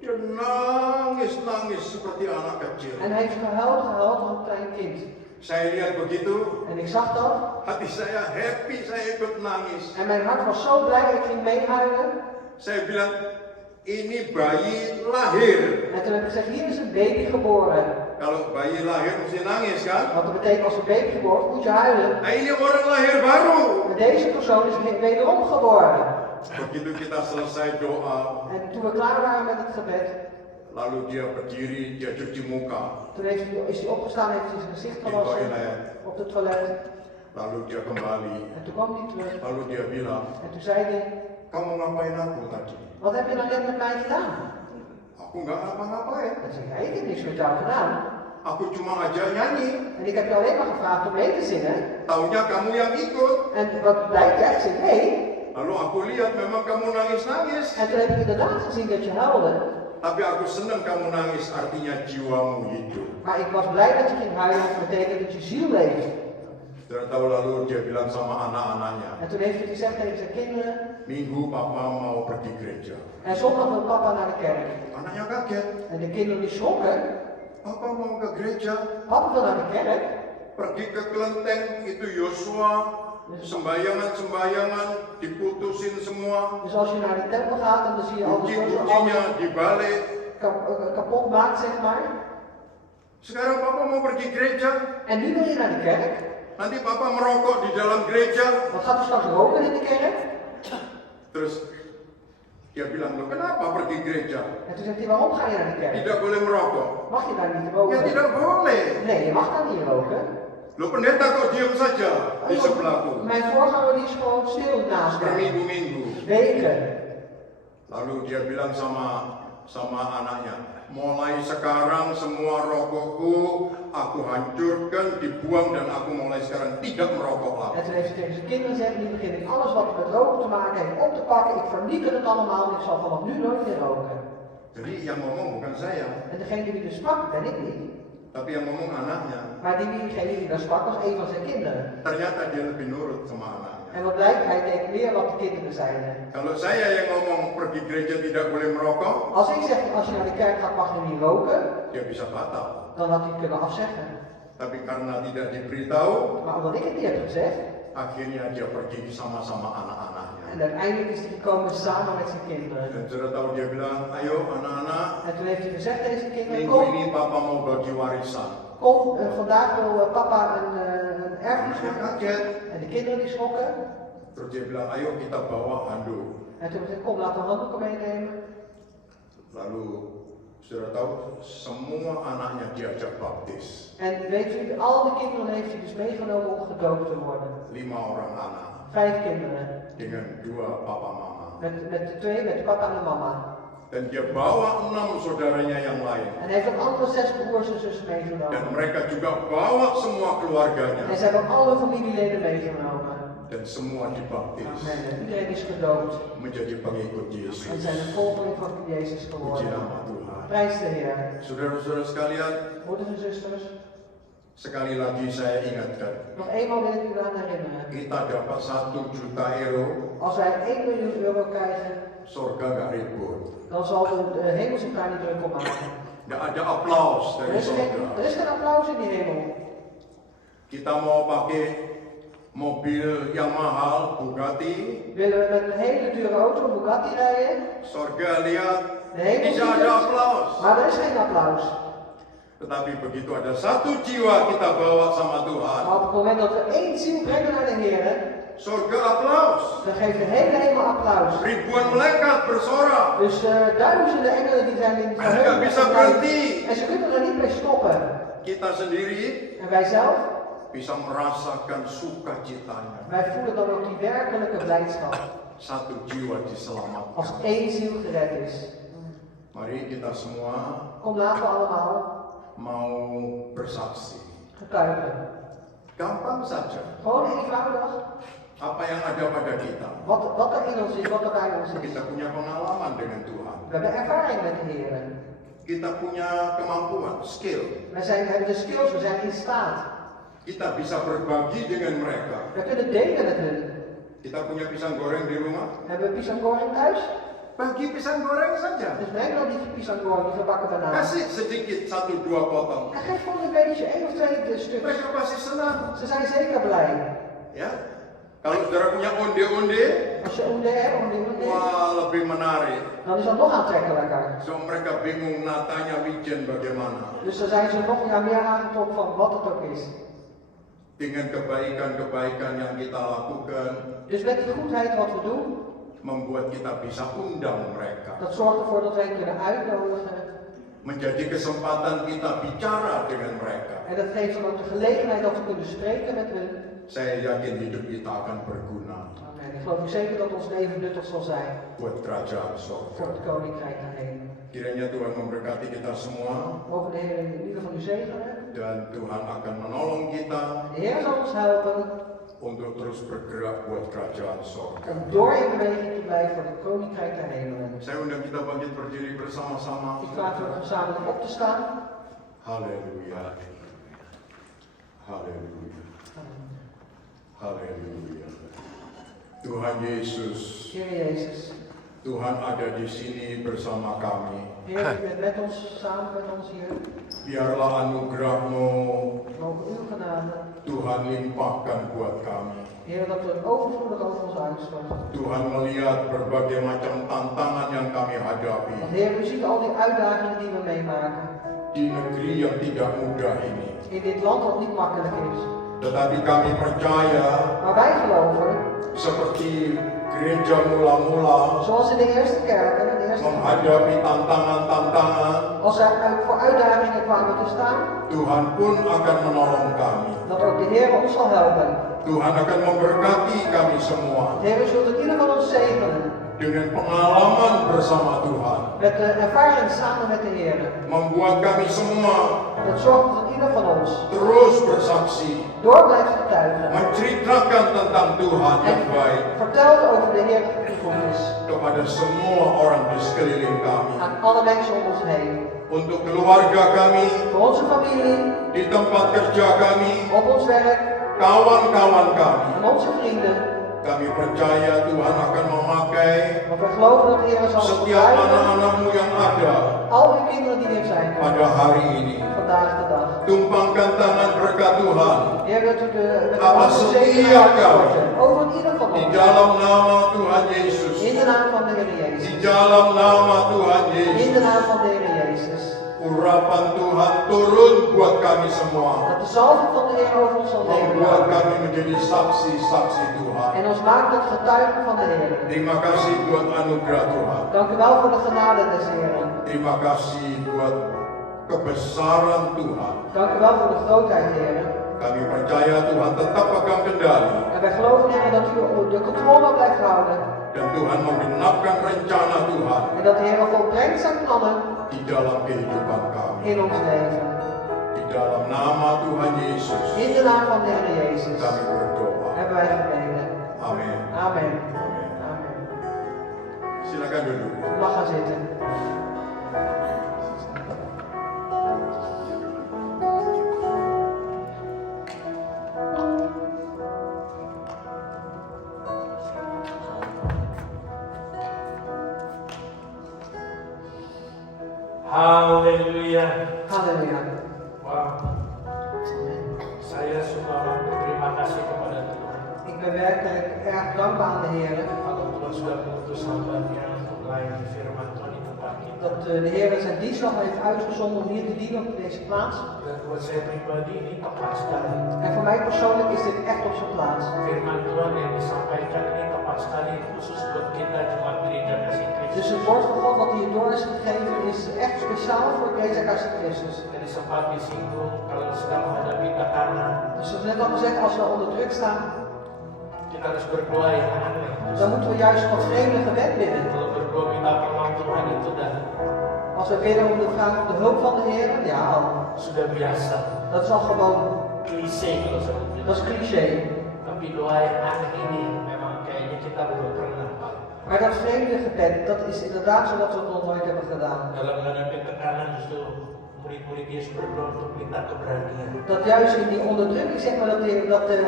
Dia nangis seperti anak kecil. en hij heeft gehuild als een klein kind. Saya lihat begitu, En ik zag dat. hati saya happy, saya ikut nangis. En mijn hart was zo blij, ik ging meehuilen. Saya bilang, ini bayi lahir. En toen heb ik gezegd, hier is een baby geboren. Kalau bayi lahir mesti nangis kan? Want dat betekent als een baby geboren wordt, moet je huilen. Nah ini orang lahir baru. Maar deze persoon is wederom geboren. Begitu kita selesai doa, En toen we klaar waren met het gebed, lalu dia berdiri, dia cuci muka toen is hij opgestaan, heeft hij zijn gezicht di gewassen toilet. op het toilet. Lalu dia kembali, En toen kwam hij terug. lalu dia bilang, En toen zei hij, kamu ngapain aku tadi? wat heb je nou net met mij gedaan? Aku nggak ngapa-ngapain. En zei hij, ik heb niks met jou gedaan. Aku cuma ngajak nyanyi. En ik heb je alleen maar gevraagd om mee te zingen. Taunya kamu yang ikut. En wat blijkt, jij zegt nee. Lalu aku lihat memang kamu nangis-nangis. En toen heb ik inderdaad gezien dat je huilde. Tapi aku senang kamu nangis, artinya jiwamu hidup. Maar ik was blij dat je ging huilen, dat betekent dat je ziel leeft. Sudah tahu lalu dia bilang sama anak-anaknya, En toen heeft hij gezegd tegen zijn kinderen, Minggu papa mau pergi gereja. en zondag wil papa naar de kerk. Anaknya kaget, En de kinderen die schrokken, papa mau ke gereja. papa wil naar de kerk. Pergi ke kelenteng itu Yosua, sembayangan diputusin semua, Dus als je naar de tempel gaat, dan zie je al de kunci-kuncinya dibalik. kapot maakt, zeg maar. Sekarang papa mau pergi gereja, En nu wil je naar de kerk. nanti papa merokok di dalam gereja. Wat gaat er straks roken in de kerk? Terus dia bilang, loh kenapa pergi gereja? En toen zegt hij, waarom ga je naar de kerk? Tidak boleh merokok. Mag je daar niet Ya roken? tidak boleh. Nee, je mag daar niet roken. Loh pendeta kok diam saja di sebelahku. Mijn voorganger die is gewoon stil naast mij. Berminggu-minggu. Weken. Lalu dia bilang sama anaknya, mulai sekarang semua rokokku aku hancurkan, dibuang dan aku mulai sekarang tidak merokok En lagi. toen heeft hij tegen zijn kinderen gezegd, nu begin ik alles wat met roken te maken heeft op te pakken. Ik vernietig het allemaal en ik zal vanaf nu nooit meer roken. Jadi yang ngomong bukan saya, En degene die er sprak, ben ik niet. tapi yang ngomong anaknya. Maar diegene die daar sprak was een van zijn kinderen. Ternyata dia lebih nurut sama anaknya. En wat blijkt, hij deed meer wat de kinderen zeiden. Kalau saya yang ngomong pergi gereja tidak boleh merokok, Als ik zeg, als je naar de kerk gaat mag je niet roken, dia bisa batal. dan had hij het kunnen afzeggen. Tapi karena tidak diberitahu, Maar omdat ik het niet heb gezegd, akhirnya dia pergi sama-sama anak-anaknya. en uiteindelijk is hij gekomen samen met zijn kinderen. Dan sudah tahu dia bilang, ayo anak-anak, En toen heeft hij gezegd tegen zijn kinderen, minggu kom, ini papa mau bagi warisan. kom, vandaag wil papa een erfenis Dia maken. kaget. En de kinderen die schrokken. Terus dia bilang, ayo kita bawa handuk. En toen zei ik, kom, laten we handdoeken meenemen. Lalu sudah tahu semua anaknya diajak baptis. En weet u, al de kinderen heeft hij dus meegenomen om gedoopt te worden. 5 orang anak 5 kinderen. dengan 2 papa mama. Met de 2, met de papa en de mama. Dan dia bawa 6 saudaranya yang lain. En hij heeft ook andere 6 broers en zussen Dan meegenomen. mereka juga bawa semua keluarganya. En ze hebben alle familieleden meegenomen. Dan semua dibaptis Amen. En iedereen is gedoopt. menjadi pengikut En Yesus. zijn een volgeling van Jezus Puji geworden. nama Tuhan. Prijs de Heer. Saudara-saudara sekalian, Moeders en zusters, sekali lagi saya ingatkan, nog eenmaal wil ik u aan herinneren. kita dapat 1 juta euro, Als wij 1 miljoen euro krijgen, surga gak ribut. dan zal de hemel zich daar niet druk om maken. Gak ada applaus Er dari is surga. geen applaus in die hemel. Kita mau pakai mobil yang mahal, Bugatti. Willen we met een hele dure auto, een Bugatti rijden? Surga lihat, De hemel tidak ziet ada het, applaus. maar er is geen applaus. Tetapi begitu ada 1 jiwa kita bawa sama Tuhan, Maar op het moment dat we 1 ziel brengen naar de Heer, surga applaus. dan geeft de hele hemel applaus. Ribuan malaikat bersorak. Dus duizenden engelen die zijn in En nggak bisa berhenti. En ze kunnen er niet mee stoppen. Kita sendiri En wij zelf, bisa merasakan sukacitanya. wij voelen dan ook die werkelijke blijdschap. 1 jiwa diselamatkan. Als 1 ziel gered is. Mari kita semua Kom, laten we allemaal mau bersaksi. getuigen. Gampang saja. Gewoon eenvoudig. Apa yang ada pada kita. Wat er in ons is, wat er bij ons is. Kita punya pengalaman dengan Tuhan. We hebben ervaring met de Heer. Kita punya kemampuan, skill. We hebben de skills, we zijn in staat. Kita bisa berbagi dengan mereka. We kunnen delen met hun. Kita punya pisang goreng di rumah. Hebben we pisang goreng thuis? Bagi pisang goreng saja. Dus breng dan die pisang goreng, die gebakken banaan. Kasih sedikit 1-2 potong. En geef gewoon een beetje, 1 of 2 stukjes. Mereka pasti senang. Ze zijn zeker blij. Ya. Kalau saudara punya onde-onde, Als je onde hebt, onde, wah lebih menarik. dan is dat nog aantrekkelijker. So mereka bingung natanya Wijen bagaimana. Dus dan zijn ze nog meer aangetrokken van wat het ook is. Dengan kebaikan-kebaikan yang kita lakukan, Dus met die goedheid wat we doen, membuat kita bisa undang mereka. dat zorgt ervoor dat wij kunnen uitnodigen. Menjadi kesempatan kita bicara dengan mereka. En dat geeft dan ook de gelegenheid dat we kunnen spreken met hun. Saya yakin hidup kita akan berguna Amen. Ik geloof ook zeker dat ons leven nuttig zal zijn buat kerajaan voor surga. het Koninkrijk daarheen. Kiranya Tuhan memberkati kita semua Mogen de Heer in ieder geval u zegenen. dan Tuhan akan menolong kita De Heer zal ons helpen untuk terus bergerak buat kerajaan surga. om door in beweging te blijven voor het Koninkrijk der Hemelen. Saya undang kita bangkit berdiri bersama-sama. Ik vraag u om gezamenlijk op te staan. Haleluya. Haleluya. Haleluya. Tuhan Yesus, Heer Jezus, Tuhan ada di sini bersama kami. Heer, u bent met ons, samen met ons hier. Biarlah anugerah-Mu Mogen uw genade, Tuhan limpahkan buat kami. Heer, dat u overvloedig over ons uitstort. Tuhan melihat berbagai macam tantangan yang kami hadapi Want Heer, u ziet al die uitdagingen die we meemaken. di negeri yang tidak mudah ini. In dit land dat niet makkelijk is. Tetapi kami percaya Maar wij geloven, seperti gereja mula-mula zoals in de eerste kerken, in de eerste menghadapi tantangan-tantangan, als zij voor uitdagingen kwamen te staan, Tuhan pun akan menolong kami. dat ook de Heer ons zal helpen. Tuhan akan memberkati kami semua De Heer, u zult in ieder geval ons zegenen. dengan pengalaman bersama Tuhan. Met de ervaring samen met de Heer. Membuat kami semua Dat zorgt dat ieder van ons terus bersaksi, door blijft getuigen. menceritakan tentang Tuhan yang baik Vertelt over de Heer die goed is. kepada semua orang di sekeliling kami. Aan alle mensen om ons heen. Untuk keluarga kami, Voor onze familie, di tempat kerja kami, op ons werk, kawan-kawan kami. aan onze vrienden. Kami percaya Tuhan akan memakai Want we geloven dat de Heer zal setiap gebruiken anak-anakmu yang ada al uw kinderen die er zijn pada hari ini. vandaag de dag. Tumpangkan tangan berkat Tuhan Heer, wilt u met de Atas handen setiap zegen kami. uitstorten over ieder van di ons. dalam nama Tuhan Yesus. In de naam van de Heer Di Jezus. dalam nama Tuhan In de Yesus. naam van de Heer Jezus. Urapan Tuhan turun buat kami semua. Dat de zalving van de Heer over ons zal Membuat nemen. kami menjadi saksi-saksi Tuhan. En ons maakt tot getuigen van de Heer. Terima kasih buat anugerah Tuhan. Dank u wel voor de genade des Heeren. Terima kasih buat kebesaran Tuhan. Dank u wel voor de grootheid, Heer. Kami percaya Tuhan tetap pegang kendali. En wij geloven, Heer, dat u de controle blijft houden. Dan Tuhan menggenapkan rencana Tuhan En dat de Heer volbrengt zijn plannen di dalam kehidupan kami. in ons leven. Di dalam nama Tuhan Yesus In de naam van de Heer Jezus kami berdoa. hebben wij gebeden. Amin. Amen. Amin. Amen. Silakan duduk. U mag gaan zitten. Haleluya. Halleluja. Wow. Saya sungguh berterima kasih kepada Tuhan. Ik ben werkelijk erg dankbaar aan de Heer Kalau Tuhan sudah mengutus hamba-Nya untuk melayani firman Tuhan di tempat kita. dat de Heer zijn dienst nog heeft uitgezonden om hier te dienen op deze plaats. Dan buat saya pribadi ini tepat sekali. En voor mij persoonlijk is dit echt op zijn plaats. Firman Tuhan yang disampaikan ini tepat sekali khusus buat kita jemaat gereja kasih Dus Kristus. het woord van God wat hierdoor is gegeven is echt speciaal voor Gereja Kasih Christus. Tadi sempat disinggung kalau sedang menghadapi tekanan, Dus zoals net al gezegd, als we onder druk staan, kita harus berdoa yang aneh. dan moeten we juist wat vreemde gebed bidden. Kalau berdoa minta pertolongan Tuhan itu udah Als we bidden om de vraag om de hulp van de Heer, ja, sudah biasa, dat is al gewoon, klise kalau saya bilang. dat is cliché. Tapi doa yang aneh ini memang kayaknya kita belum pernah. Maar dat vreemde gebed, dat is inderdaad zo wat we nog nooit hebben gedaan. Dalam menghadapi tekanan justru murid-murid Yesus berdoa untuk minta keberanian. Dat juist in die onderdrukking, zeg maar, dat de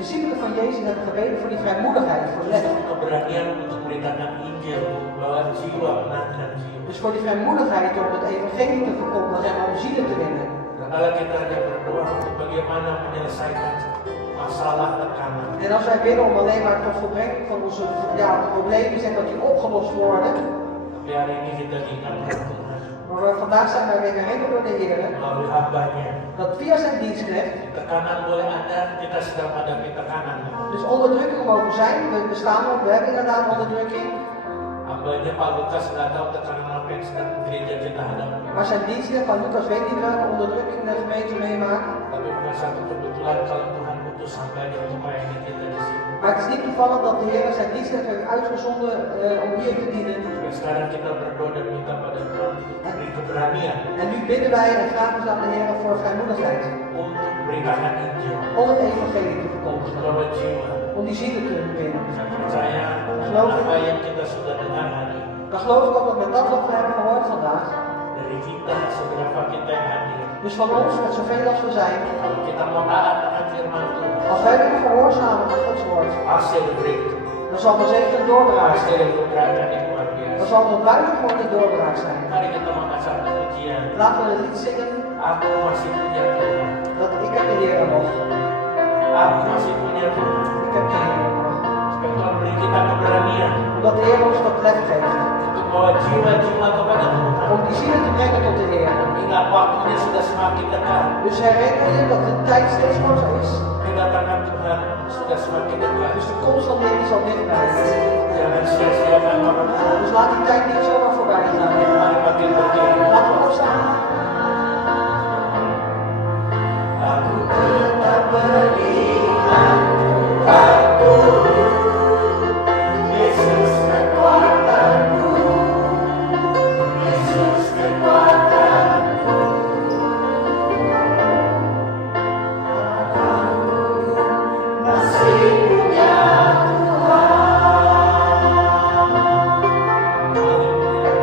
discipelen van Jezus hebben gebeden voor die vrijmoedigheid, voor lef. Justru keberanian untuk memberitakan Injil, membawa jiwa, menangkan jiwa. Dus voor die vrijmoedigheid om het evangelie te verkondigen en om zielen te winnen. Dan kalau kita hanya berdoa untuk bagaimana menyelesaikan masalah tekanan, En als wij bidden om alleen maar tot volbrengen van onze problemen, zeg dat die opgelost worden. tapi hari ini kita diingatkan Tuhan Maar vandaag zijn wij weer herinnerd door de Heer melalui hamba-Nya. dat via zijn dienstknecht, Tekanan boleh ada, kita sedang menghadapi tekanan. dus onderdrukking mogen zijn, we bestaan ook, we hebben inderdaad onderdrukking. Hambanya Pak Lukas nggak tahu tekanan apa yang sedang gereja kita hadapi. Maar zijn dienstknecht van Lucas weet niet welke onderdrukking de gemeente meemaakt. Tapi bukan satu kebetulan kalau Tuhan utus hambanya untuk melayani kita di sini. Maar het is niet toevallig dat de Heer zijn dienstknecht heeft uitgezonden om hier te dienen. Dan sekarang kita berdoa dan minta pada Tuhan untuk beri keberanian En nu bidden wij en vragen we aan de Heer voor vrijmoedigheid. untuk beritakan Injil, Om het evangelie te untuk verkondigen. bawa jiwa. Om die zielen te winnen. Saya percaya apa yang kita sudah dengar hari ini, Dan geloof ik ook dat met dat wat we hebben gehoord vandaag, dari kita seberapa kita yang hadir, dus van ons, met zoveel als we zijn, kalau kita mau taat akan firman Tuhan, als wij willen gehoorzamen aan Gods woord, pasti ada breakthrough, dan zal er zeker een doorbraak pasti zijn. ada gebrakan yang luar Dan biasa. zal er buitengewoon een doorbraak zijn. Mari kita angkat satu pujian. Laten we het lied zingen Aku masih punya Tuhan. dat ik heb de Heer nog. Aku masih punya Tuhan. Ik heb de Heer nog. Supaya Tuhan beri kita keberanian Omdat de Heer ons dat lef geeft. untuk bawa jiwa-jiwa kepada Tuhan. Om die zielen te brengen tot de Heer. Ingat waktunya sudah semakin dekat. Dus herinner je dat de tijd steeds korter is. Kedatangan Tuhan sudah semakin dekat. Dus de komst van de Heer is al dichtbij. Jangan sia-siakan waktu. Dus laat die tijd niet zomaar voorbij gaan. Mari makin berdiri. Laten we opstaan. Aku tetap beriman Tuhanku, Yesus kekuatanku, Yesus kekuatanku. Aku masih punya Tuhan. Haleluya.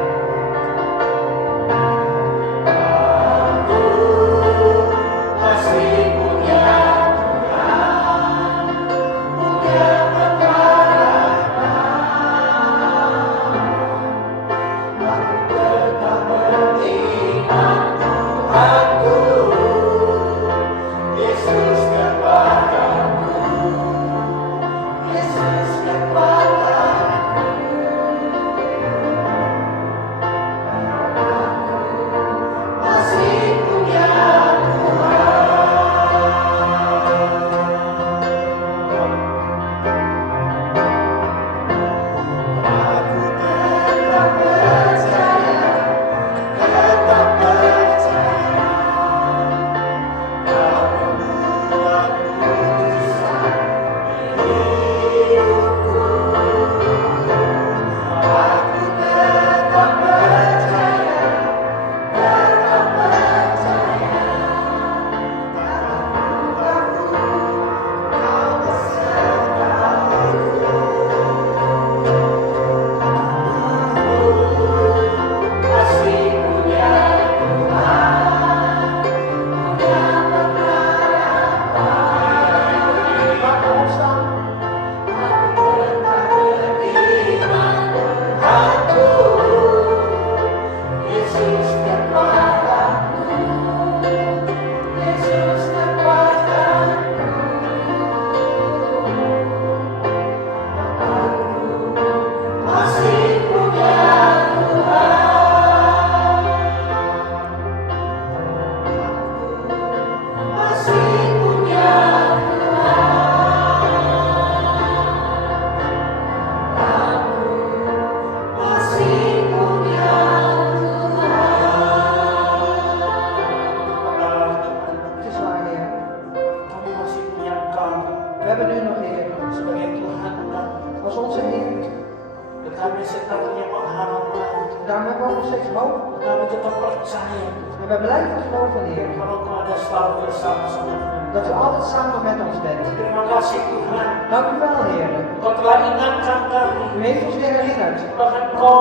Daarom hebben we nog steeds hoop. Kami tetap percaya En we blijven geloven, Heer, kalau Engkau ada selalu bersama-sama kami. dat u altijd samen met ons bent. Terima kasih Tuhan. Dank u wel, Heer. Engkau telah ingatkan kami. U heeft ons weer herinnerd. Bahkan Engkau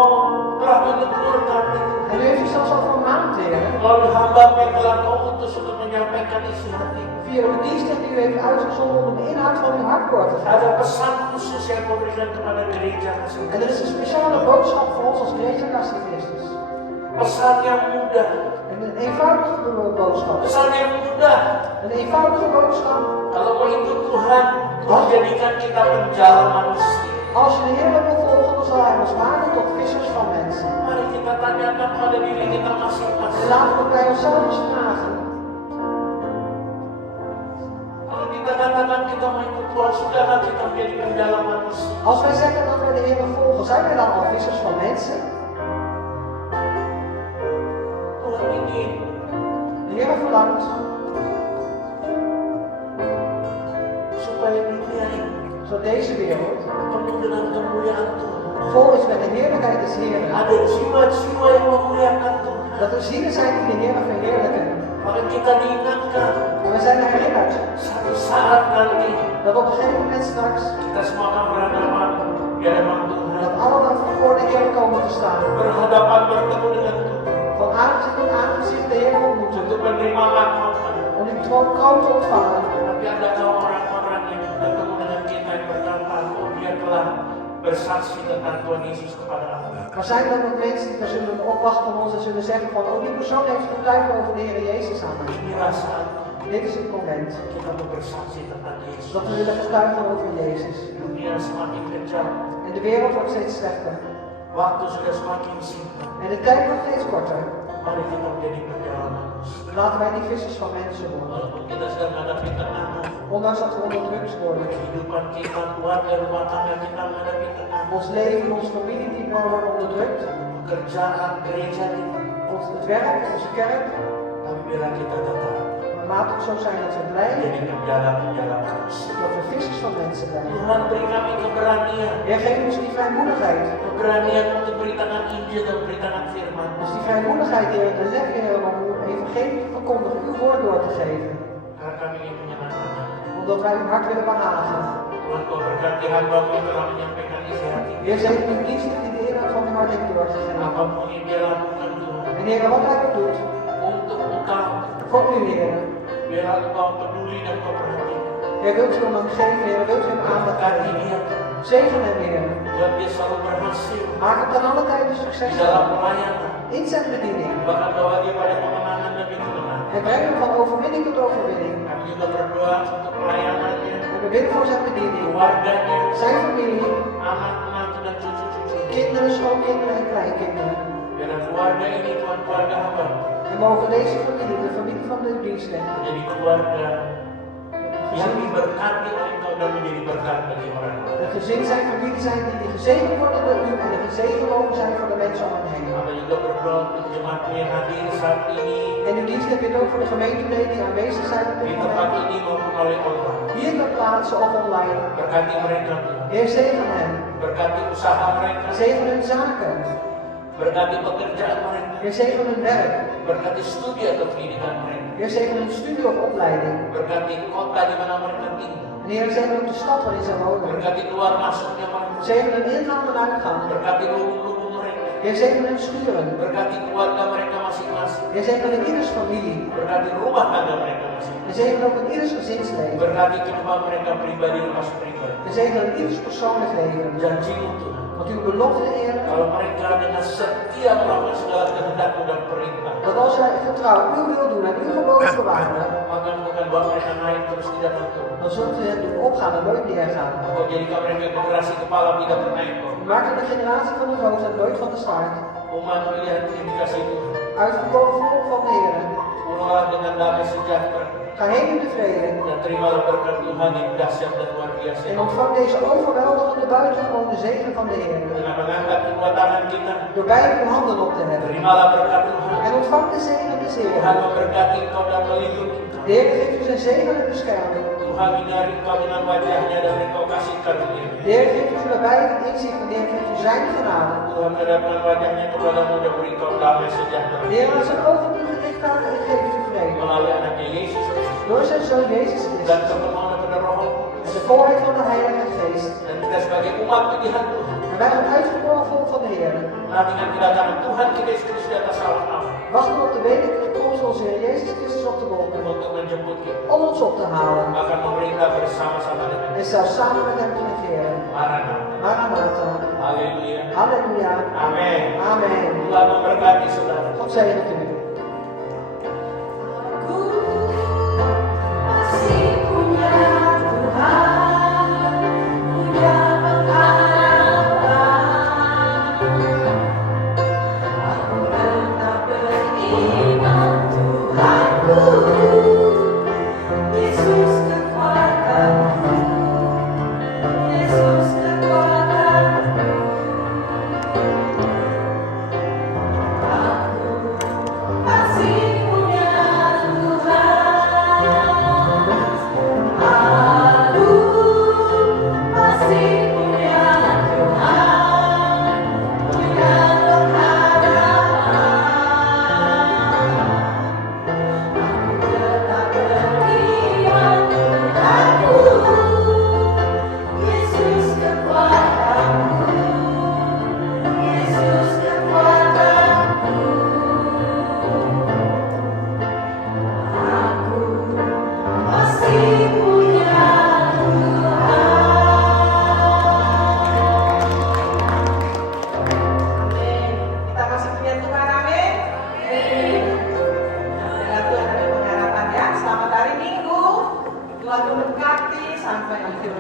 telah menegur kami. En u heeft ons zelfs al vermaand, Heer. Melalui hamba yang telah Kau utus untuk menyampaikan isi hati. Via de diensten die u heeft uitgezonden om de inhoud van uw hart door te Ada geven. pesan khusus yang Kau berikan kepada gereja kasih En er is een speciale boodschap voor ons als Gereja Kasih Christus. Pesan yang mudah. En een eenvoudige boodschap. Pesan yang mudah. Een eenvoudige boodschap. Kalau Kau ikut Tuhan, Tuhan jadikan kita penjala manusia. Als je de Heer wil volgen, dan zal Hij ons maken tot vissers van mensen. Mari kita tanyakan pada diri kita En masing-masing. laten we bij onszelf eens vragen. Kalau kita katakan kita mau ikut Tuhan, sudahkah kita menjadi penjala manusia? Als wij zeggen dat wij de Heer volgen, zijn wij dan al vissers van mensen? Tuhan ingin De Heer verlangt supaya dunia ini zodat deze wereld penuh dengan kemuliaan Tuhan. vol is met de heerlijkheid des Heeren. Ada jiwa-jiwa yang memuliakan Tuhan. Dat er zielen zijn die de Heer verheerlijken. Maka kita diingatkan En we zijn herinnerd satu saat nanti dat op een gegeven moment straks kita semua akan berhadapan di hadapan Tuhan. dat allemaal voor de Heer komen te staan. Berhadapan bertemu dengan Tuhan Van aangezicht tot aangezicht de Heer ontmoeten. untuk menerima mahkota. Om die kroon te ontvangen. Tapi adakah orang-orang yang bertemu dengan kita yang berkata, oh dia telah bersaksi tentang Tuhan Yesus kepada Allah. Maar zijn er ook mensen die er zullen opwachten van ons en zullen zeggen van, oh die persoon heeft getuigd over de Heer Jezus aan mij. Inilah saat Dit is het moment kita mau bersaksi tentang Yesus. dat we willen getuigen over Jezus. Dunia semakin kejam, En de wereld wordt steeds slechter. waktu sudah semakin singkat. En de tijd wordt steeds korter. Mari kita menjadi perjalanan. Laten wij die vissers van mensen worden. Walaupun kita sedang menghadapi tekanan, Ondanks dat we onderdrukt worden. kehidupan kita, keluarga, rumah tangga kita menghadapi tekanan, Ons leven, onze familie die worden onderdrukt. pekerjaan, gereja kita, Het werk, onze kerk. tapi biarlah kita tetap Maar laat het zo zijn dat we blijven. menjadi penjala-penjala manusia. Dat we vissers van mensen blijven. Tuhan beri kami keberanian, Heer, geef ons die vrijmoedigheid. keberanian untuk beritakan Injil dan beritakan firman. Dus die vrijmoedigheid, Heer, en de lef, Heer, om uw evangelie te verkondigen, uw woord door te geven. Karena kami ingin menyenangkan. Omdat wij uw hart willen behagen. Tuhan kau berkati hamba-Mu yang telah menyampaikan isi hati. Heer, zegen uw dienst die de inhoud van uw hart heeft doorgegeven. Apapun yang dia lakukan Tuhan, En Heer, wat hij ook doet, untuk Engkau, voor u, Heer. biarlah Engkau peduli dan Kau perhatikan. Heer, wilt u hem geven, Heer, wilt u hem aandacht Berkati geven. dia, Zegen hem, Heer. buat dia selalu berhasil Maak hem ten alle tijde di succes dalam pelayanan. in zijn bediening. Bahkan bawa dia pada kemenangan demi kemenangan. En breng hem van overwinning tot overwinning. Kami juga berdoa untuk pelayanannya. En We bidden voor zijn bediening, keluarganya, zijn familie, anak menantu dan cucu-cucu. kinderen, schoonkinderen en kleinkinderen. Biarlah keluarga ini Tuhan, keluarga hamba, En mogen deze familie, de familie van de diensten, menjadi keluarga yang diberkati oleh Engkau dan menjadi berkat bagi orang lain. een gezin zijn, familie zijn die gezegend worden door u en een gezegend mogen zijn voor de mensen om hen heen. Hamba juga berdoa untuk jemaatmu yang hadir saat ini En uw dienst heb je het ook voor de gemeenteleden die aanwezig zijn op di dit tempat moment. ini maupun oleh online. Hier ter plaatse of online. Berkati mereka Tuhan, Heer, zegen hen. berkati usaha mereka, Zegen hun zaken. berkati pekerjaan mereka, Heer, zegen hun werk. berkati studi atau pendidikan mereka, Heer, zegen hun studie of opleiding. berkati kota di mana mereka tinggal, En Heer, zegen ook de stad waarin ze wonen. berkati keluar masuknya mereka, Zegen hun ingang en uitgang. berkati lubung-lubung mereka, Heer, zegen hun schuren. berkati keluarga mereka masing-masing, Heer, zegen in ieders familie. berkati rumah tangga mereka masing-masing, En zegen ook in ieders gezinsleven. berkati kehidupan mereka pribadi lepas pribadi. En zegen in ieders persoonlijk leven. Janji-Mu Tuhan, Want uw belofte, Heer, kalau mereka dengan setia melakukan segala kehendak-Mu dan perintah, dat als zij getrouw uw wil doen en uw geboden bewaren, maka bukan buat mereka naik terus tidak turun. dan zult u het doen opgaan en nooit neergaan. Engkau jadikan mereka generasi kepala tidak pernah ekor. U maakt de generatie van de roos en nooit van de staart. Umat pilihan yang dikasih Tuhan, Uitgekomen volk van de Heer. pulanglah dengan damai sejahtera Ga heen in de vrede. dan terimalah berkat Tuhan yang dahsyat dan luar biasa. En ontvang deze overweldigende buitengewone zegen van de Heer. Dengan mengangkat kedua tangan kita, Door beide uw handen op te heffen. terimalah berkat Tuhan. En ontvang de zegen des Tuhan Heeren. memberkati engkau dan melindungi engkau. De Heer geeft u zijn zegen en bescherming. Tuhan menyinari engkau dengan wajahnya dan engkau kasih karunia. De Heer geeft u nabij het inzicht en de Heer geeft u zijn genade. Tuhan menghadapkan wajahnya kepadamu dan beri engkau damai sejahtera. De Heer laat zijn ogen op u gericht aan en geeft u vrede. Melalui anaknya Yesus Door zijn Zoon Jezus dan Christus. kepenuhan pada Roh En Kudus. de volheid van de Heilige Geest. Dan kita sebagai umat pilihan Tuhan, En wij een uitverkoren volk van de Heer. menantikan kedatangan Tuhan kita Yesus Kristus di atas awan-awan Wachten op de wederkomst van onze Heer Jezus Christus op de wolken. untuk menjemput kita, Om ons op te halen. akan memerintah bersama-sama dengan En zelfs samen met hem te regeren. Maranatha. Maranatha. Haleluya. Halleluja. Amin. Amen. Tuhan memberkati saudara. God zegene u. Masih punya Tuhan, punya pengharapan. Aku tetap beriman Tuhanku, Yesus kekuatanku, Yesus kekuatanku. Aku masih punya Tuhan. Aku masih punya Tuhan, punya pengharapan. Aku tetap beriman Tuhanku, Yesus kekuatanku, Yesus kekuatanku. Aku masih punya Amin. Kita masih punya Tuhan, amin. Dengan Tuhan ada pengharapan ya. Selamat hari Minggu. Tuhan memberkati sampai akhir.